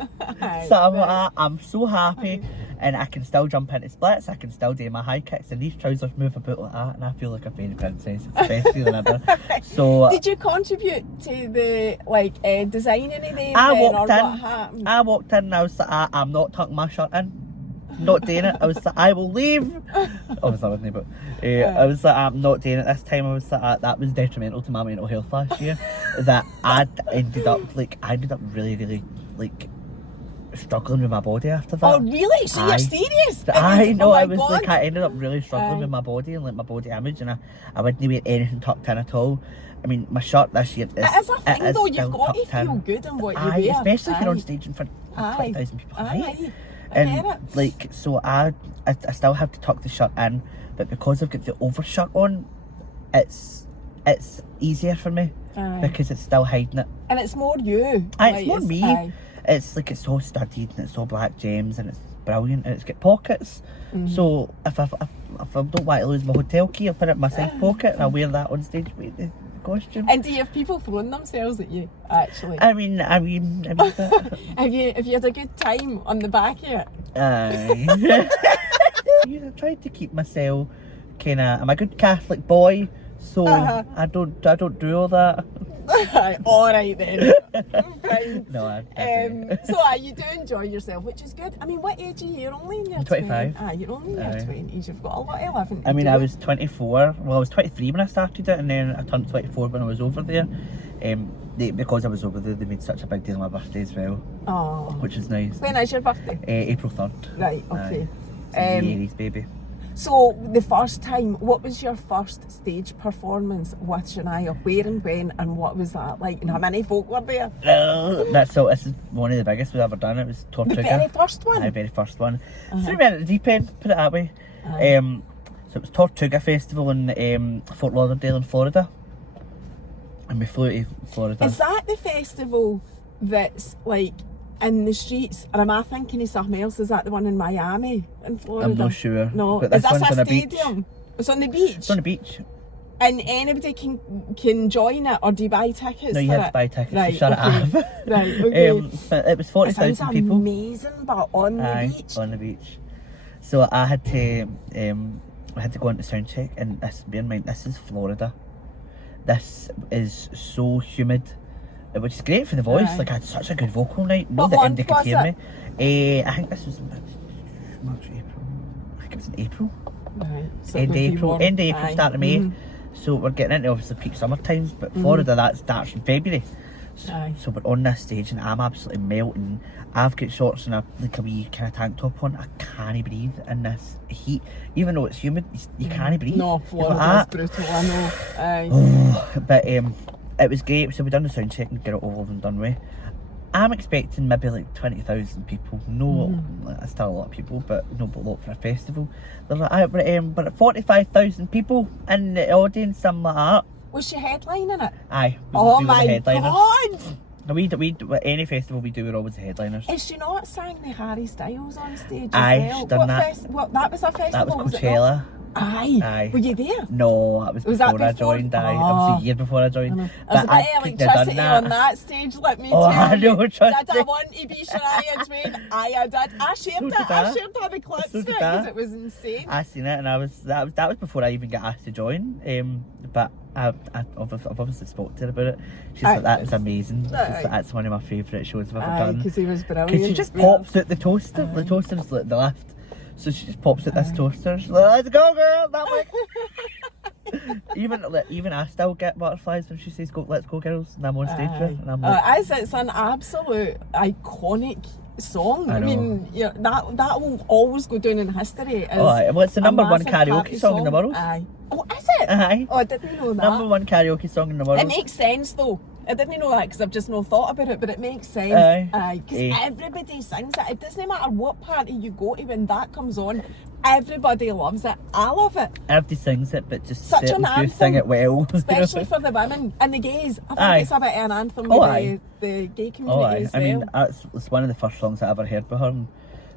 So I'm so happy. And I can still jump into splits, I can still do my high kicks, and these trousers move about like that, and I feel like a fairy princess. It's the best feeling ever. So did you contribute to the designing of them? I walked in and I was like, I'm not tucking my shirt in. Not doing it. I was like, I will leave. Obviously I wasn't, but I was like, I'm not doing it this time. I was like, that was detrimental to my mental health last year. That I ended up really, really struggling with my body after that. Oh really? So you're serious? I know. I ended up really struggling with my body and my body image, and I wouldn't wear anything tucked in at all. I mean, my shirt this year it is a thing though. You've got to feel good in what you wear, especially if you're on stage in front of 20,000 people a night. And so I still have to tuck the shirt in, but because I've got the overshirt on, it's easier for me because it's still hiding it. And it's more you. It's more me. It's like it's all studied and it's all black gems and it's brilliant and it's got pockets. So if I don't want to lose my hotel key, I'll put it in my side pocket and I'll wear that on stage with the costume. And do you have people throwing themselves at you? Actually, I mean, have you had a good time on the back of it? I tried to keep myself I'm a good Catholic boy, so I don't do all that. Alright then. Fine. No, so you do enjoy yourself, which is good. I mean, what age are you? You're only in your 25. You're only in your 20s. You've got a lot of living to I mean, do. I was 24. Well, I was 23 when I started it, and then I turned 24 when I was over there. Because I was over there, they made such a big deal of my birthday as well. Oh. Which is nice. When is your birthday? April 3rd. Right, okay. Aries baby. So the first time, what was your first stage performance with Shania? Where and when, and what was that like? And how many folk were there? This is one of the biggest we've ever done. It was Tortuga. The very first one? The very first one. Threw me in at the deep end, put it that way. So it was Tortuga Festival in Fort Lauderdale in Florida. And we flew to Florida. Is that the festival that's like in the streets? Or am I thinking of something else? Is that the one in Miami in Florida? I'm not sure. No, but this is one's this on a a beach. stadium? It's on the beach? It's on the beach. And anybody can join it, or do you buy tickets? No, you for have it? to buy tickets. Right, So shut okay. it up. Right, okay. But it was 40,000 people. Amazing, but on the beach. On the beach. So I had to go into sound check, and bear in mind, this is Florida. This is so humid, which is great for the voice. Aye. Like I had such a good vocal night. What that month Indy could was hear it? me. I think this was March, April. I think it was in April. Right. So End of April, Aye. start of May. Mhm. So we're getting into obviously peak summer times, but Florida that starts in February. Aye. So we're on this stage and I'm absolutely melting. I've got shorts and like a wee kind of tank top on. I can't breathe in this heat. Even though it's humid, you can't breathe. No, You're like, Florida's brutal, I know. Aye. But it was great. So we done the sound check and get it over and done with. I'm expecting maybe like 20,000 people. No, that's still a lot of people, but no, but a lot for a festival. They're like, but 45,000 people in the audience, something like that. Was she headlining it? Aye. Oh we were the my headliners. God! We any festival we do, we're always the headliners. Is she not sang the Harry Styles on stage Aye, as well? she's done that. What, that was a festival? That was it not? Coachella. Aye. Aye. Were you there? No, that was that before I before? joined. Aye, that Oh. was a year before I joined. There's But a bit I of couldn't have electricity done on that stage, let me Oh, tell I you. know, trust Did I me. want to be Shania Twain? I did. I shared So it. did I I. shared all the clips So of did it because I. it was insane. I seen it, and that was before I even got asked to join. But I've obviously spoke to her about it. She's like, that's amazing. She's like, that's one of my favourite shows I've ever done. Because he was brilliant. Because she just pops out the toaster. The toaster's like the left. So she just pops out this toaster. She's like, let's go, girl. That way. even I still get butterflies when she says, let's go, girls. And I'm on stage with her. And I'm like, it's an absolute iconic song. I know. mean, that will always go down in history. As well, it's the number one massive karaoke party song in the world. Aye. Oh, is it? Aye. Oh, I didn't know that. Number one karaoke song in the world. It makes sense though. I didn't know that because I've just not thought about it, but it makes sense. Aye. Because everybody sings it. It doesn't matter what party you go to, when that comes on, everybody loves it. I love it. Everybody sings it, but just Such certain an few anthem. sing it well. Especially for the women and the gays. I think it's a bit of an anthem with the gay community as well. I mean, it's one of the first songs I ever heard by her. And,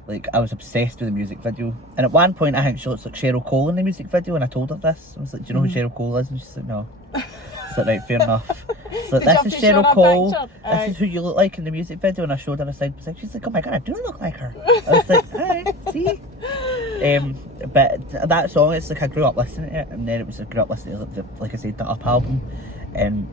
like, I was obsessed with the music video. And at one point, I think she looks like Cheryl Cole in the music video, and I told her this. I was like, do you know who Cheryl Cole is? And she's like, no. It's like, right, fair enough. So Did you have this is to show her Cheryl a Cole. picture? This is who you look like in the music video. And I showed her a side by side. She's like, oh my God, I do look like her. I was like, alright, see? But that song, it's like I grew up listening to it. And then I grew up listening to, like I said, the Up album. And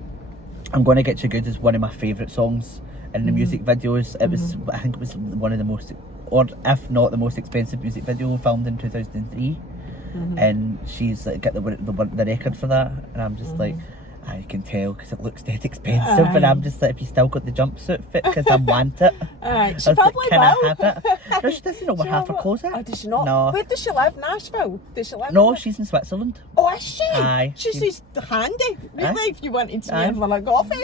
I'm Gonna Get You Good is one of my favourite songs in the music videos. It was, I think it was one of the most, or if not the most expensive music video filmed in 2003. And she's like got the record for that, and I'm just like, I can tell because it looks dead expensive, and I'm just like, if you still got the jumpsuit fit, because I want it. She probably can will. I have it? No, she doesn't know where half her clothes are. Oh, does she not? No. Where does she live? Nashville? Does she live? No, she's in Switzerland. Oh, is she? Aye. She's handy, really, if you wanted to Aye. give her a coffee.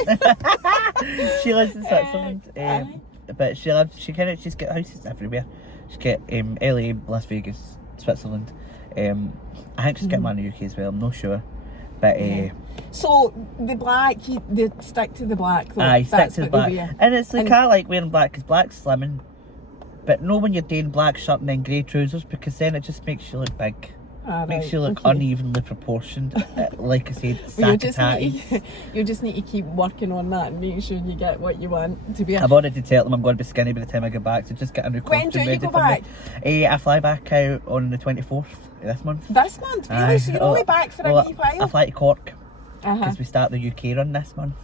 She lives in Switzerland, but she's got houses everywhere. She's got LA, Las Vegas, Switzerland. I think she's getting one in the UK as well. I'm not sure, but So the black, they stick to the black though. aye, stick That's to the what black. they wear. And it's like I like wearing black because black's slimming, but no when you're doing black shirt and then grey trousers because then it just makes you look big. Makes you look unevenly proportioned. Like I said, Well, sack you just need to keep working on that and make sure you get what you want to be. I've already told them I'm going to be skinny by the time I get back, so just get a new costume When do you ready go for back? me. I fly back out on the 24th this month. This month, really? Aye. So you're only back for a wee while? I fly to Cork Uh-huh. because we start the UK run this month.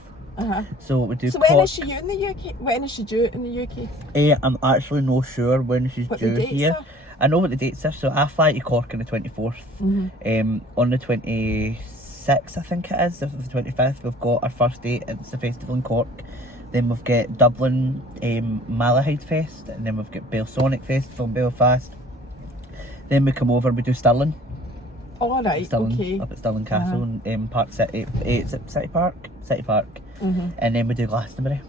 So we do. So Cork. when is she due in the UK? When is she due in the UK? I'm actually not sure when she's What the due dates here. are? I know what the dates are. So I fly to Cork on the 24th. On the 26th, I think it is, of the 25th, we've got our first date. It's the festival in Cork. Then we've got Dublin Malahide Fest, and then we've got Belsonic Festival in Belfast. Then we come over and we do Stirling All right, okay. Up at Stirling Castle in Park City, City Park, and then we do Glastonbury.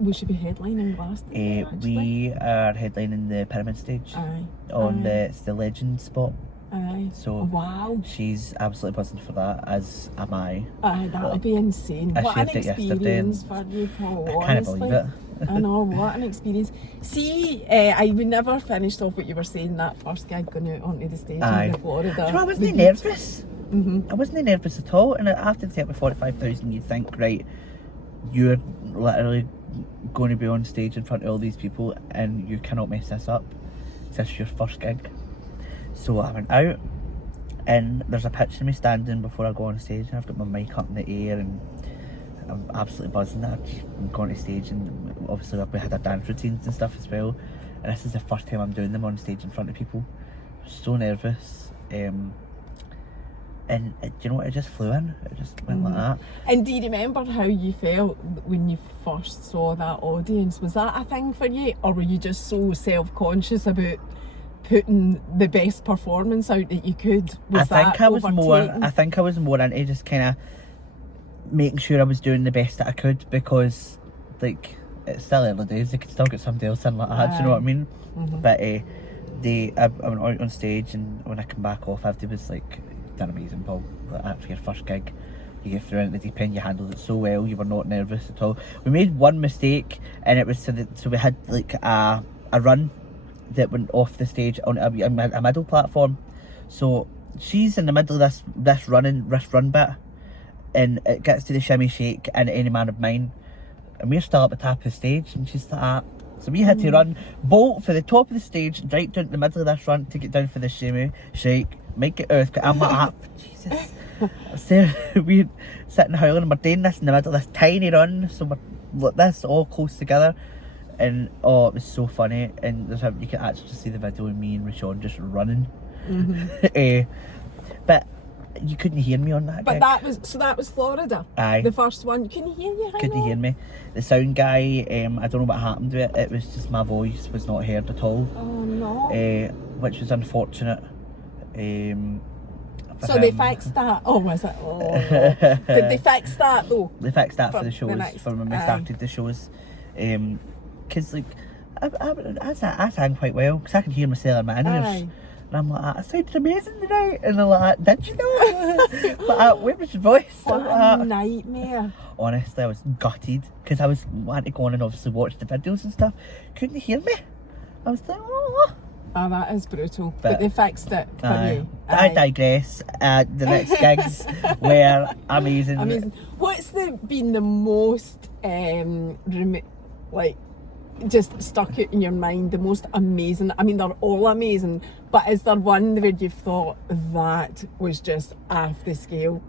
We should be headlining Glastonbury. We are headlining the Pyramid stage. It's the Legend spot. So wow, she's absolutely buzzing for that, as am I. That'll be insane. What an experience for you, Paul. I can't believe it. I know, what an experience. See, I would never finished off what you were saying, that first gig going out onto the stage in Florida. Do you know, I wasn't nervous. I wasn't nervous at all, and after the 45,000 you think, right, you're literally going to be on stage in front of all these people and you cannot mess this up. This is your first gig. So I went out and there's a picture of me standing before I go on stage, and I've got my mic up in the air and I'm absolutely buzzing. I'm going to stage, and obviously we had our dance routines and stuff as well, and this is the first time I'm doing them on stage in front of people. I'm so nervous, and do you know what, it just flew in. It just went like that. And do you remember how you felt when you first saw that audience? Was that a thing for you, or were you just so self-conscious about putting the best performance out that you could? I think I was more into just kind of making sure I was doing the best that I could, because like it's still early days, they could still get somebody else in like that. Do you know what I mean? But I went out on stage, and when I come back off, everybody was like, "You've done amazing, Paul. Like, after your first gig, you get through it in the deep end, you handled it so well, you were not nervous at all." We made one mistake, and it was so we had like a run that went off the stage on a middle platform. So she's in the middle of this run bit, and it gets to the shimmy shake and Any Man of Mine, and we're still at the top of the stage, and she's like that. So we had to run, bolt for the top of the stage, right down to the middle of this run to get down for the shimmy shake, make it earthquake. I'm like, Jesus. So we're sitting howling, and we're doing this in the middle of this tiny run, so we're like this all close together. And it was so funny, and you can actually just see the video of me and Rashawn just running. But you couldn't hear me on that. But gig. that was Florida. Aye. The first one. You couldn't hear you. Couldn't hear me. The sound guy, I don't know what happened to it. It was just my voice was not heard at all. Oh no. Which was unfortunate. So they fixed that. Oh, was it? Oh, no. Did they fix that though? They fixed that for the shows, for when we started the shows. Because like I sang quite well, because I can hear myself in my ears, and I'm like, I sounded amazing tonight, and they're like, did you know? Like, where was your voice? What a nightmare. Honestly, I was gutted, because I was wanting to go on and obviously watch the videos and stuff. Couldn't hear me. I was like, oh. Oh, that is brutal. But they fixed it for you. I digress. The next gigs were amazing. Amazing. What's been the most just stuck out in your mind, the most amazing? I mean, they're all amazing, but is there one where you've thought that was just off the scale?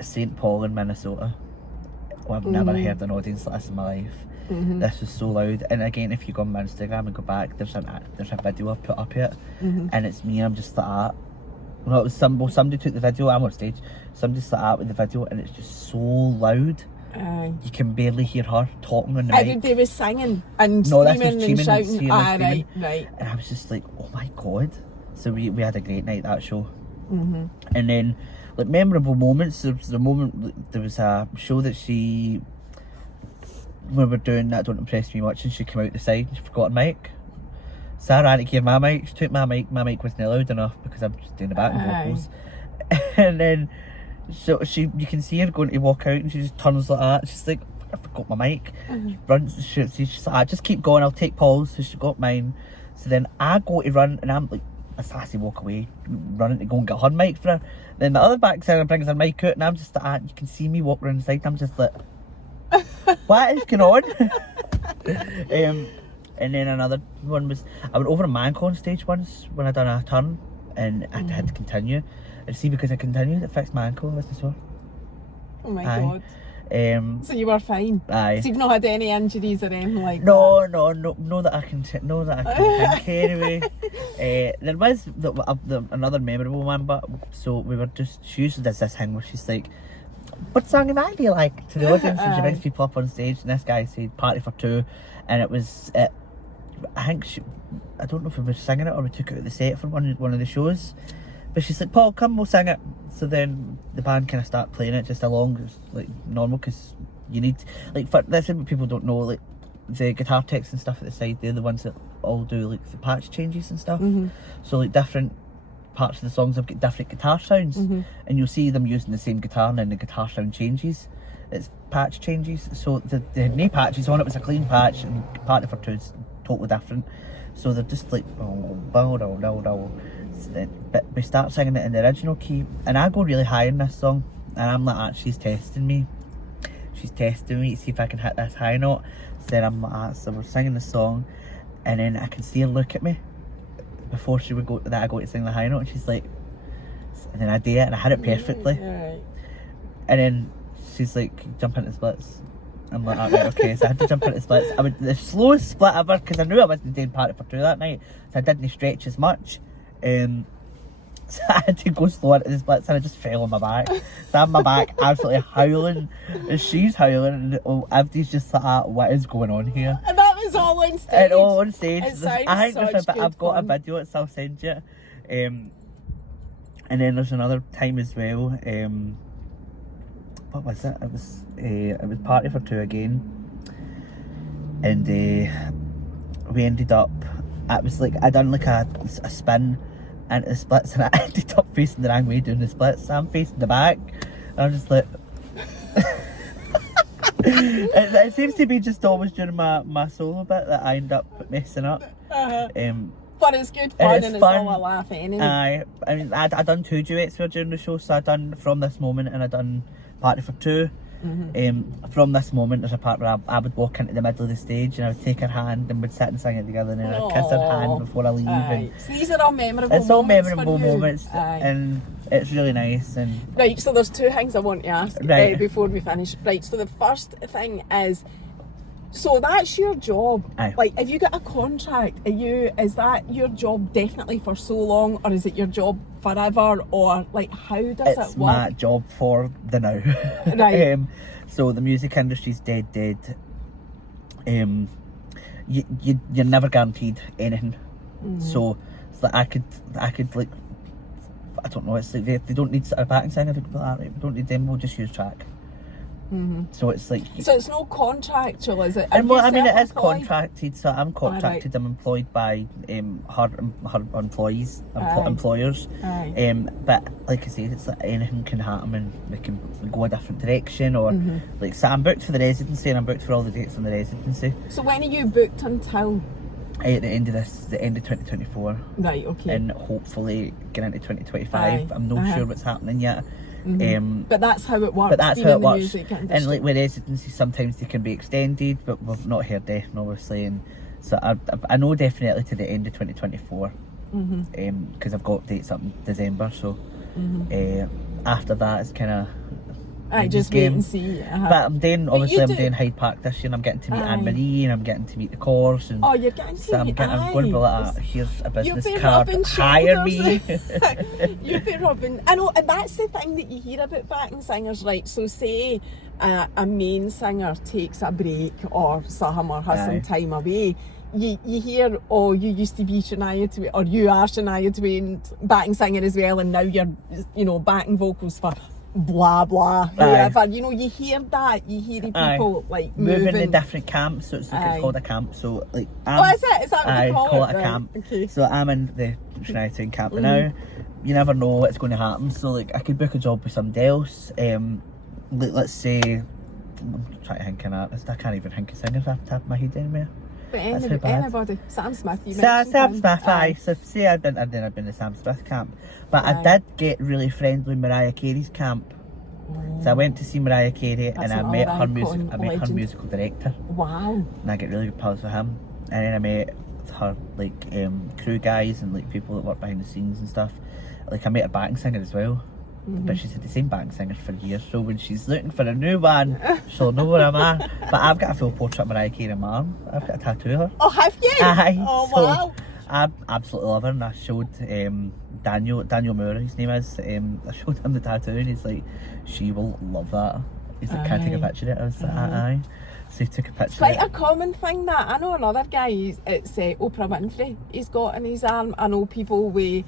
St. Paul in Minnesota. Well, I've never heard an audience like this in my life. This was so loud, and again, if you go on my Instagram and go back, there's a video I've put up here, and it's me. I'm just like that. Well, it was somebody took the video. I'm on stage. Somebody's like that with the video, and it's just so loud. You can barely hear her talking on the mic. They were singing and screaming and shouting. Right. And I was just like, oh my god. So we had a great night, that show. And then, like, memorable moments. There was a show that when we were doing That Don't Impress Me Much, and she came out the side and she forgot her mic. So I ran to give my mic. She took my mic. My mic wasn't loud enough because I'm just doing the backing vocals. And then so you can see her going to walk out, and she just turns like that. She's like, I forgot my mic. Runs. She's like, just keep going. I'll take Paul's. So she got mine. So then I go to run, and I'm like a sassy walk away, running to go and get her mic for her. Then the other back singer brings her mic out, and I'm just like, you can see me walk around the side. I'm just like, what is going on? And then another one was, I went over a Manco on stage once when I done a turn, and I had to continue. And see, because I continued, it fixed my ankle. I wasn't sore. Oh my god. So you were fine. Aye. So you've not had any injuries or anything like that? No, that I can think anyway. There was another memorable one, but so we were she usually does this thing where she's like, what song am I do you like, to the audience, and she brings people up on stage, and this guy said Party for Two, and it was I think I don't know if we were singing it or we took it out of the set from one of the shows. But she's like, Paul, come, we'll sing it. So then the band kind of start playing it just along, like normal, because you need, like, for that's what people don't know, like the guitar techs and stuff at the side, they're the ones that all do like the patch changes and stuff. So like different parts of the songs have got different guitar sounds, and you'll see them using the same guitar, and then the guitar sound changes. It's patch changes. So the knee patches on it was a clean patch, and Party for Two is totally different. So they're just like, but we start singing it in the original key, and I go really high in this song, and I'm like, she's testing me. She's testing me to see if I can hit this high note. So then I'm like, so we're singing the song, and then I can see her look at me before she would go that I go to sing the high note, and she's like, and then I do it, and I hit it perfectly. And then she's like, jump into splits. I'm like, right, okay, so I had to jump into splits. I would the slowest split ever, because I knew I wasn't doing Party for Two that night, so I didn't stretch as much. So I had to go slow into the splits, and I just fell on my back. So I'm on my back absolutely howling, and she's howling, and everybody's just like, what is going on here? And that was all on stage. And all on stage. It sounds I've got a video, so I'll send you. And then there's another time as well. What was it? It was Party for Two again, and we ended up. It was like I done like a spin into the splits, and I ended up facing the wrong way doing the splits. So I'm facing the back, and I'm just like. it seems to be just always during my solo bit that I end up messing up. But it's good fun, and it's all a laugh anyway. I mean, I done 2 duets during the show, so I done From This Moment, and I done Party for Two. From This Moment, there's a part where I would walk into the middle of the stage, and I would take her hand, and we'd sit and sing it together, and then I'd kiss her hand before I leave. And so these are all memorable it's all moments memorable for you. moments, and it's really nice. And right, so there's 2 things I want to ask before we finish. Right, so the first thing is, so that's your job. Like, if you get a contract, is that your job definitely for so long, or is it your job forever, or like how does it work? It's my job for the now. Right. So the music industry's dead. You're never guaranteed anything. So like I could like, I don't know. It's like they don't need a backing singer. We don't need them. We'll just use track. So it's like, so it's no contractual, is it? And well, I mean, it is contracted. So I'm contracted. I'm employed by her employees, employers. But like I said, it's like anything can happen, and we can go a different direction. Or like, so I'm booked for the residency, and I'm booked for all the dates on the residency. So when are you booked until? At the end of 2024. Right. Okay. And hopefully get into 2025. I'm not sure what's happening yet. But that's how it works. But that's how it works. And like with residencies, sometimes they can be extended, but we've not heard anything, obviously. And so I know definitely to the end of 2024, because I've got dates up in December. So after that, it's kind of. I just wait and see. But I'm doing Hyde Park this year, and I'm getting to meet Anne Marie, and I'm getting to meet the course. And you're getting to meet I'm going to be like, here's a business card, hire me. You'll be rubbing. I know, and that's the thing that you hear about backing singers, right? So say a main singer takes a break, or Summer has some time away. You hear, you used to be Shania Twain, or you are Shania Twain, backing singer as well, and now you're backing vocals for blah blah whoever. You hear that, you hear the people like moving in different camps. So it's called a camp. So like, is that what they call it? A camp. Okay. So I'm in the Shania Twain camp now. You never know what's going to happen. So like, I could book a job with somebody else. Let's say, I'm trying to think of that. I can't even think of singers off the top of my head anymore. But anybody, Sam Smith, Sam Smith, aye. So say I've been to Sam Smith camp, but I did get really friendly with Mariah Carey's camp. So I went to see Mariah Carey, and I met her musical director. Wow. And I get really good pals with him, and then I met her like crew guys and like people that work behind the scenes and stuff. Like I met her backing singer as well. But she's had the same backing singer for years, so when she's looking for a new one, she'll know where I'm at. But I've got a full portrait of Mariah Carey in my arm. I've got a tattoo of her. Oh, have you? Aye. Oh, so wow. I absolutely love her, and I showed Daniel Moore, his name is, I showed him the tattoo, and he's like, she will love that. He's like, can't take a picture of it. I was like, aye. So he took a picture. It's quite a common thing that. I know another guy, it's Oprah Winfrey, he's got in his arm. I know people with,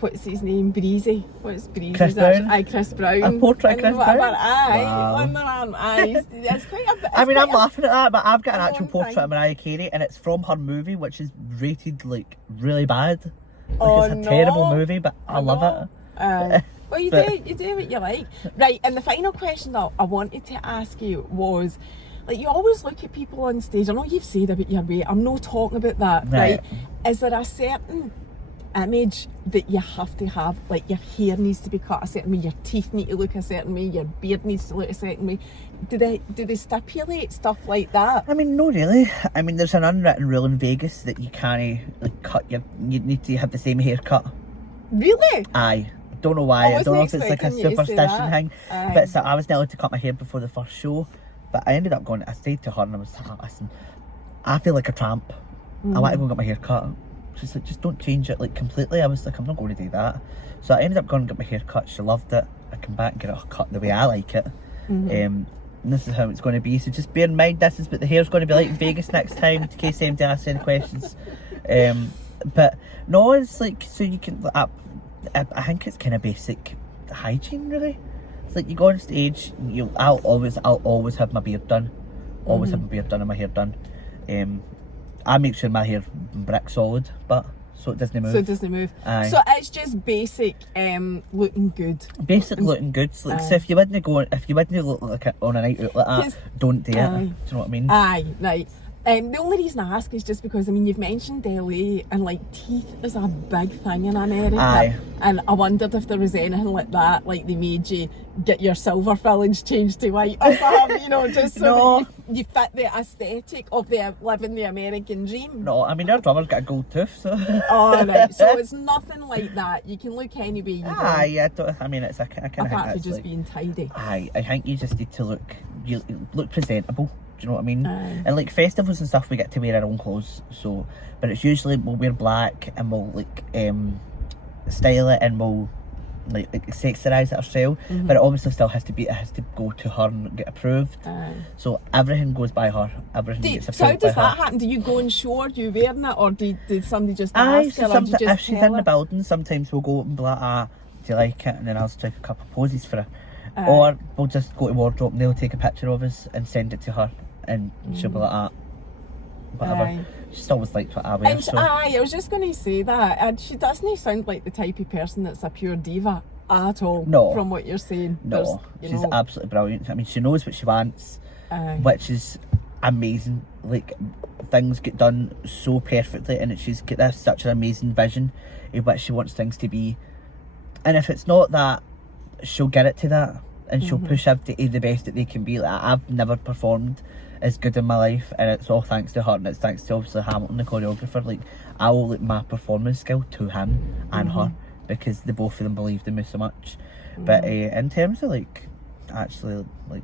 what's his name, Breezy. What's Breezy's? Chris Brown? Aye, Chris Brown. A portrait of Chris Brown? Aye, Wow. on their arm. Aye, it's quite a bit. I mean, I'm laughing at that, but I've got an actual long portrait thing. of Mariah Carey, and it's from her movie, which is rated like really bad. Like, Oh, it's a no. terrible movie, but I love know. it. Well, you But- do what you like. Right, and the final question that I wanted to ask you was, like, you always look at people on stage. I know you've said about your weight. I'm not talking about that, right? Is there a certain image that you have to have? Like, your hair needs to be cut a certain way, your teeth need to look a certain way, your beard needs to look a certain way. Do they stipulate stuff like that? I mean, no, really. I mean, there's an unwritten rule in Vegas that you can't like cut you need to have the same haircut. Really? Aye. Don't know why. I don't know if it's like a expecting you to say superstition that. thing. Aye. But I was not allowed to cut my hair before the first show. But I ended up going, I stayed to her and I was like, listen, I feel like a tramp. I want to go and get my hair cut. She's like, just don't change it like completely. I was like, I'm not going to do that. So I ended up going and get my hair cut. She loved it. I come back and get it cut the way I like it. And this is how it's going to be. So just bear in mind, this is what the hair's going to be like in Vegas next time, in case anybody asks any questions. But no, it's like, so you can, I think it's kind of basic hygiene, really. It's like you go on stage, I'll always have my beard done. Always have my beard done and my hair done. I make sure my hair brick solid, but so it doesn't move. So it doesn't move. Aye. So it's just basic looking good. Basic looking good. So, like, so if you wouldn't look like it on a night out like that, don't do it. Aye. Do you know what I mean? Aye, right. The only reason I ask is just because, I mean, you've mentioned LA and like teeth is a big thing in America. Aye. And I wondered if there was anything like that, like they made you get your silver fillings changed to white or something, you know, just so No. that you fit the aesthetic of living the American dream. No, I mean, our drummer's got a gold tooth, so. Oh, right. So it's nothing like that. You can look any way you want. Aye, I mean, it's I kind of think Apart from that's just like, being tidy. aye, I think you just need to look presentable. Do you know what I mean? Aye. And like festivals and stuff, we get to wear our own clothes. So, but it's usually we'll wear black and we'll like style it and we'll like sexualize it ourselves. But it obviously still has to go to her and get approved. Aye. So everything goes by her. Everything gets approved So how does by that her. happen? Do you go and show her you wearing it, or did somebody just Aye, ask so her, or do you just if she's tell in the her? building, sometimes we'll go up and be like, do you like it? And then I'll just take a couple of poses for her. Aye. Or we'll just go to wardrobe and they'll take a picture of us and send it to her. And she'll be like, whatever. Aye. She's always liked what I wear. And So. aye, I was just going to say that, and she doesn't sound like the type of person that's a pure diva at all. No. From what you're saying. No, she's absolutely brilliant. I mean, she knows what she wants, Aye. which is amazing. Like, things get done so perfectly, and she's got this such an amazing vision of what she wants things to be. And if it's not that, she'll get it to that, and she'll push everybody to the best that they can be. Like, I've never performed as good in my life, and it's all thanks to her, and it's thanks to obviously Hamilton, the choreographer. Like, I owe like my performance skill to him and her, because the both of them believed in me so much. But in terms of like actually like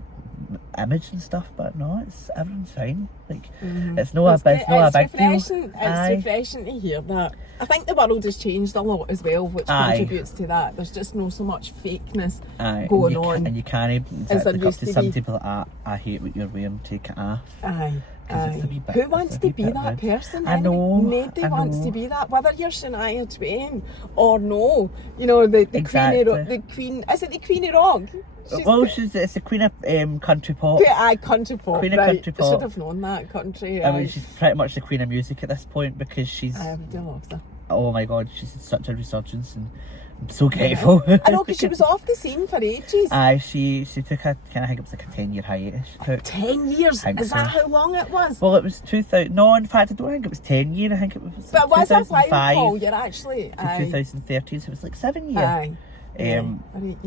image and stuff, but no, everything's fine. Like it's not a big deal. It's refreshing to hear that. I think the world has changed a lot as well, which contributes to that. There's just no so much fakeness going on. And you can't as there look up used to to somebody be. be like, I hate what you're wearing, take it off. Aye. 'Cause it's a wee bit- Who wants it's a to wee be bit that rude. person? I know, Nobody I wants know. to be that. Whether you're Shania Twain or no, you know the Exactly. Queen. Is it the Queen of Rock? It's the Queen of country pop. Country pop. Queen of right. country I pop. should have known that country. I mean, she's pretty much the Queen of music at this point, because she's, I do love her. oh my god, she's had such a resurgence, and I'm so grateful. I know, because she was off the scene for ages. Aye, she took I think it was like a 10-year hiatus. She took. 10 years? think Is so. that how long it was? Well, it was 2000. No, in fact, I don't think it was 10 years. I think it was But it was a while, 2005 Paul, you're actually. to 2013. So it was like 7 years. Aye.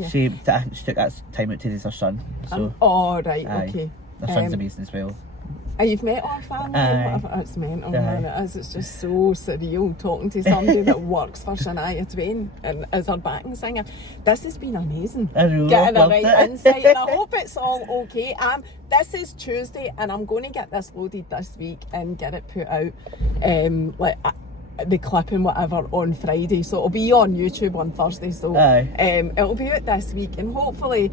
She took that time out to raise her son. So oh, right, aye. okay. her son's amazing as well. You've met our family Aye. and whatever. It's mental, Aye. man. It is. It's just so surreal talking to somebody that works for Shania Twain and is her backing singer. This has been amazing. I know, Getting a loved right it. insight, and I hope it's all okay. This is Tuesday, and I'm going to get this loaded this week and get it put out. the clip and whatever on Friday, so it'll be on YouTube on Thursday, so it'll be out this week, and hopefully,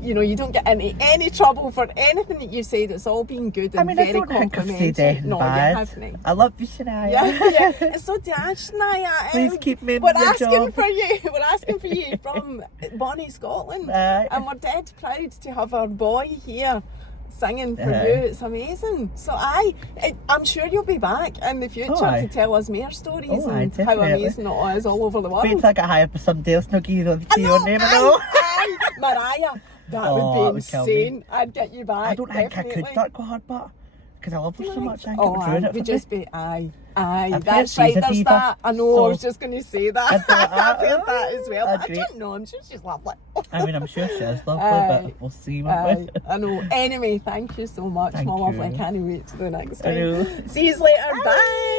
you know, you don't get into any trouble for anything that you said. It's all been good and very complimentary. No, bad. You haven't. I love you, Shania. Yeah. And so did Shania. Please keep me in We're your asking job. for you. We're asking for you from Bonnie, Scotland, and we're dead proud to have our boy here singing for you. It's amazing. So I'm sure you'll be back in the future to tell us more stories and how amazing it is all over the world. Wait till I get hired for somebody else, and I'll give you your name and all. Mariah, that would be insane. I'd get you back. I don't think I could that hard, but because I love her so much, I think it would just be that's right, there's that. I know, so I was just going to say that. I've heard that as well. I don't know, I'm sure she's lovely. I mean, I'm sure she is lovely, but we'll see. I know. Anyway, thank you so much, my lovely. I can't wait to the next time. See you later. Bye.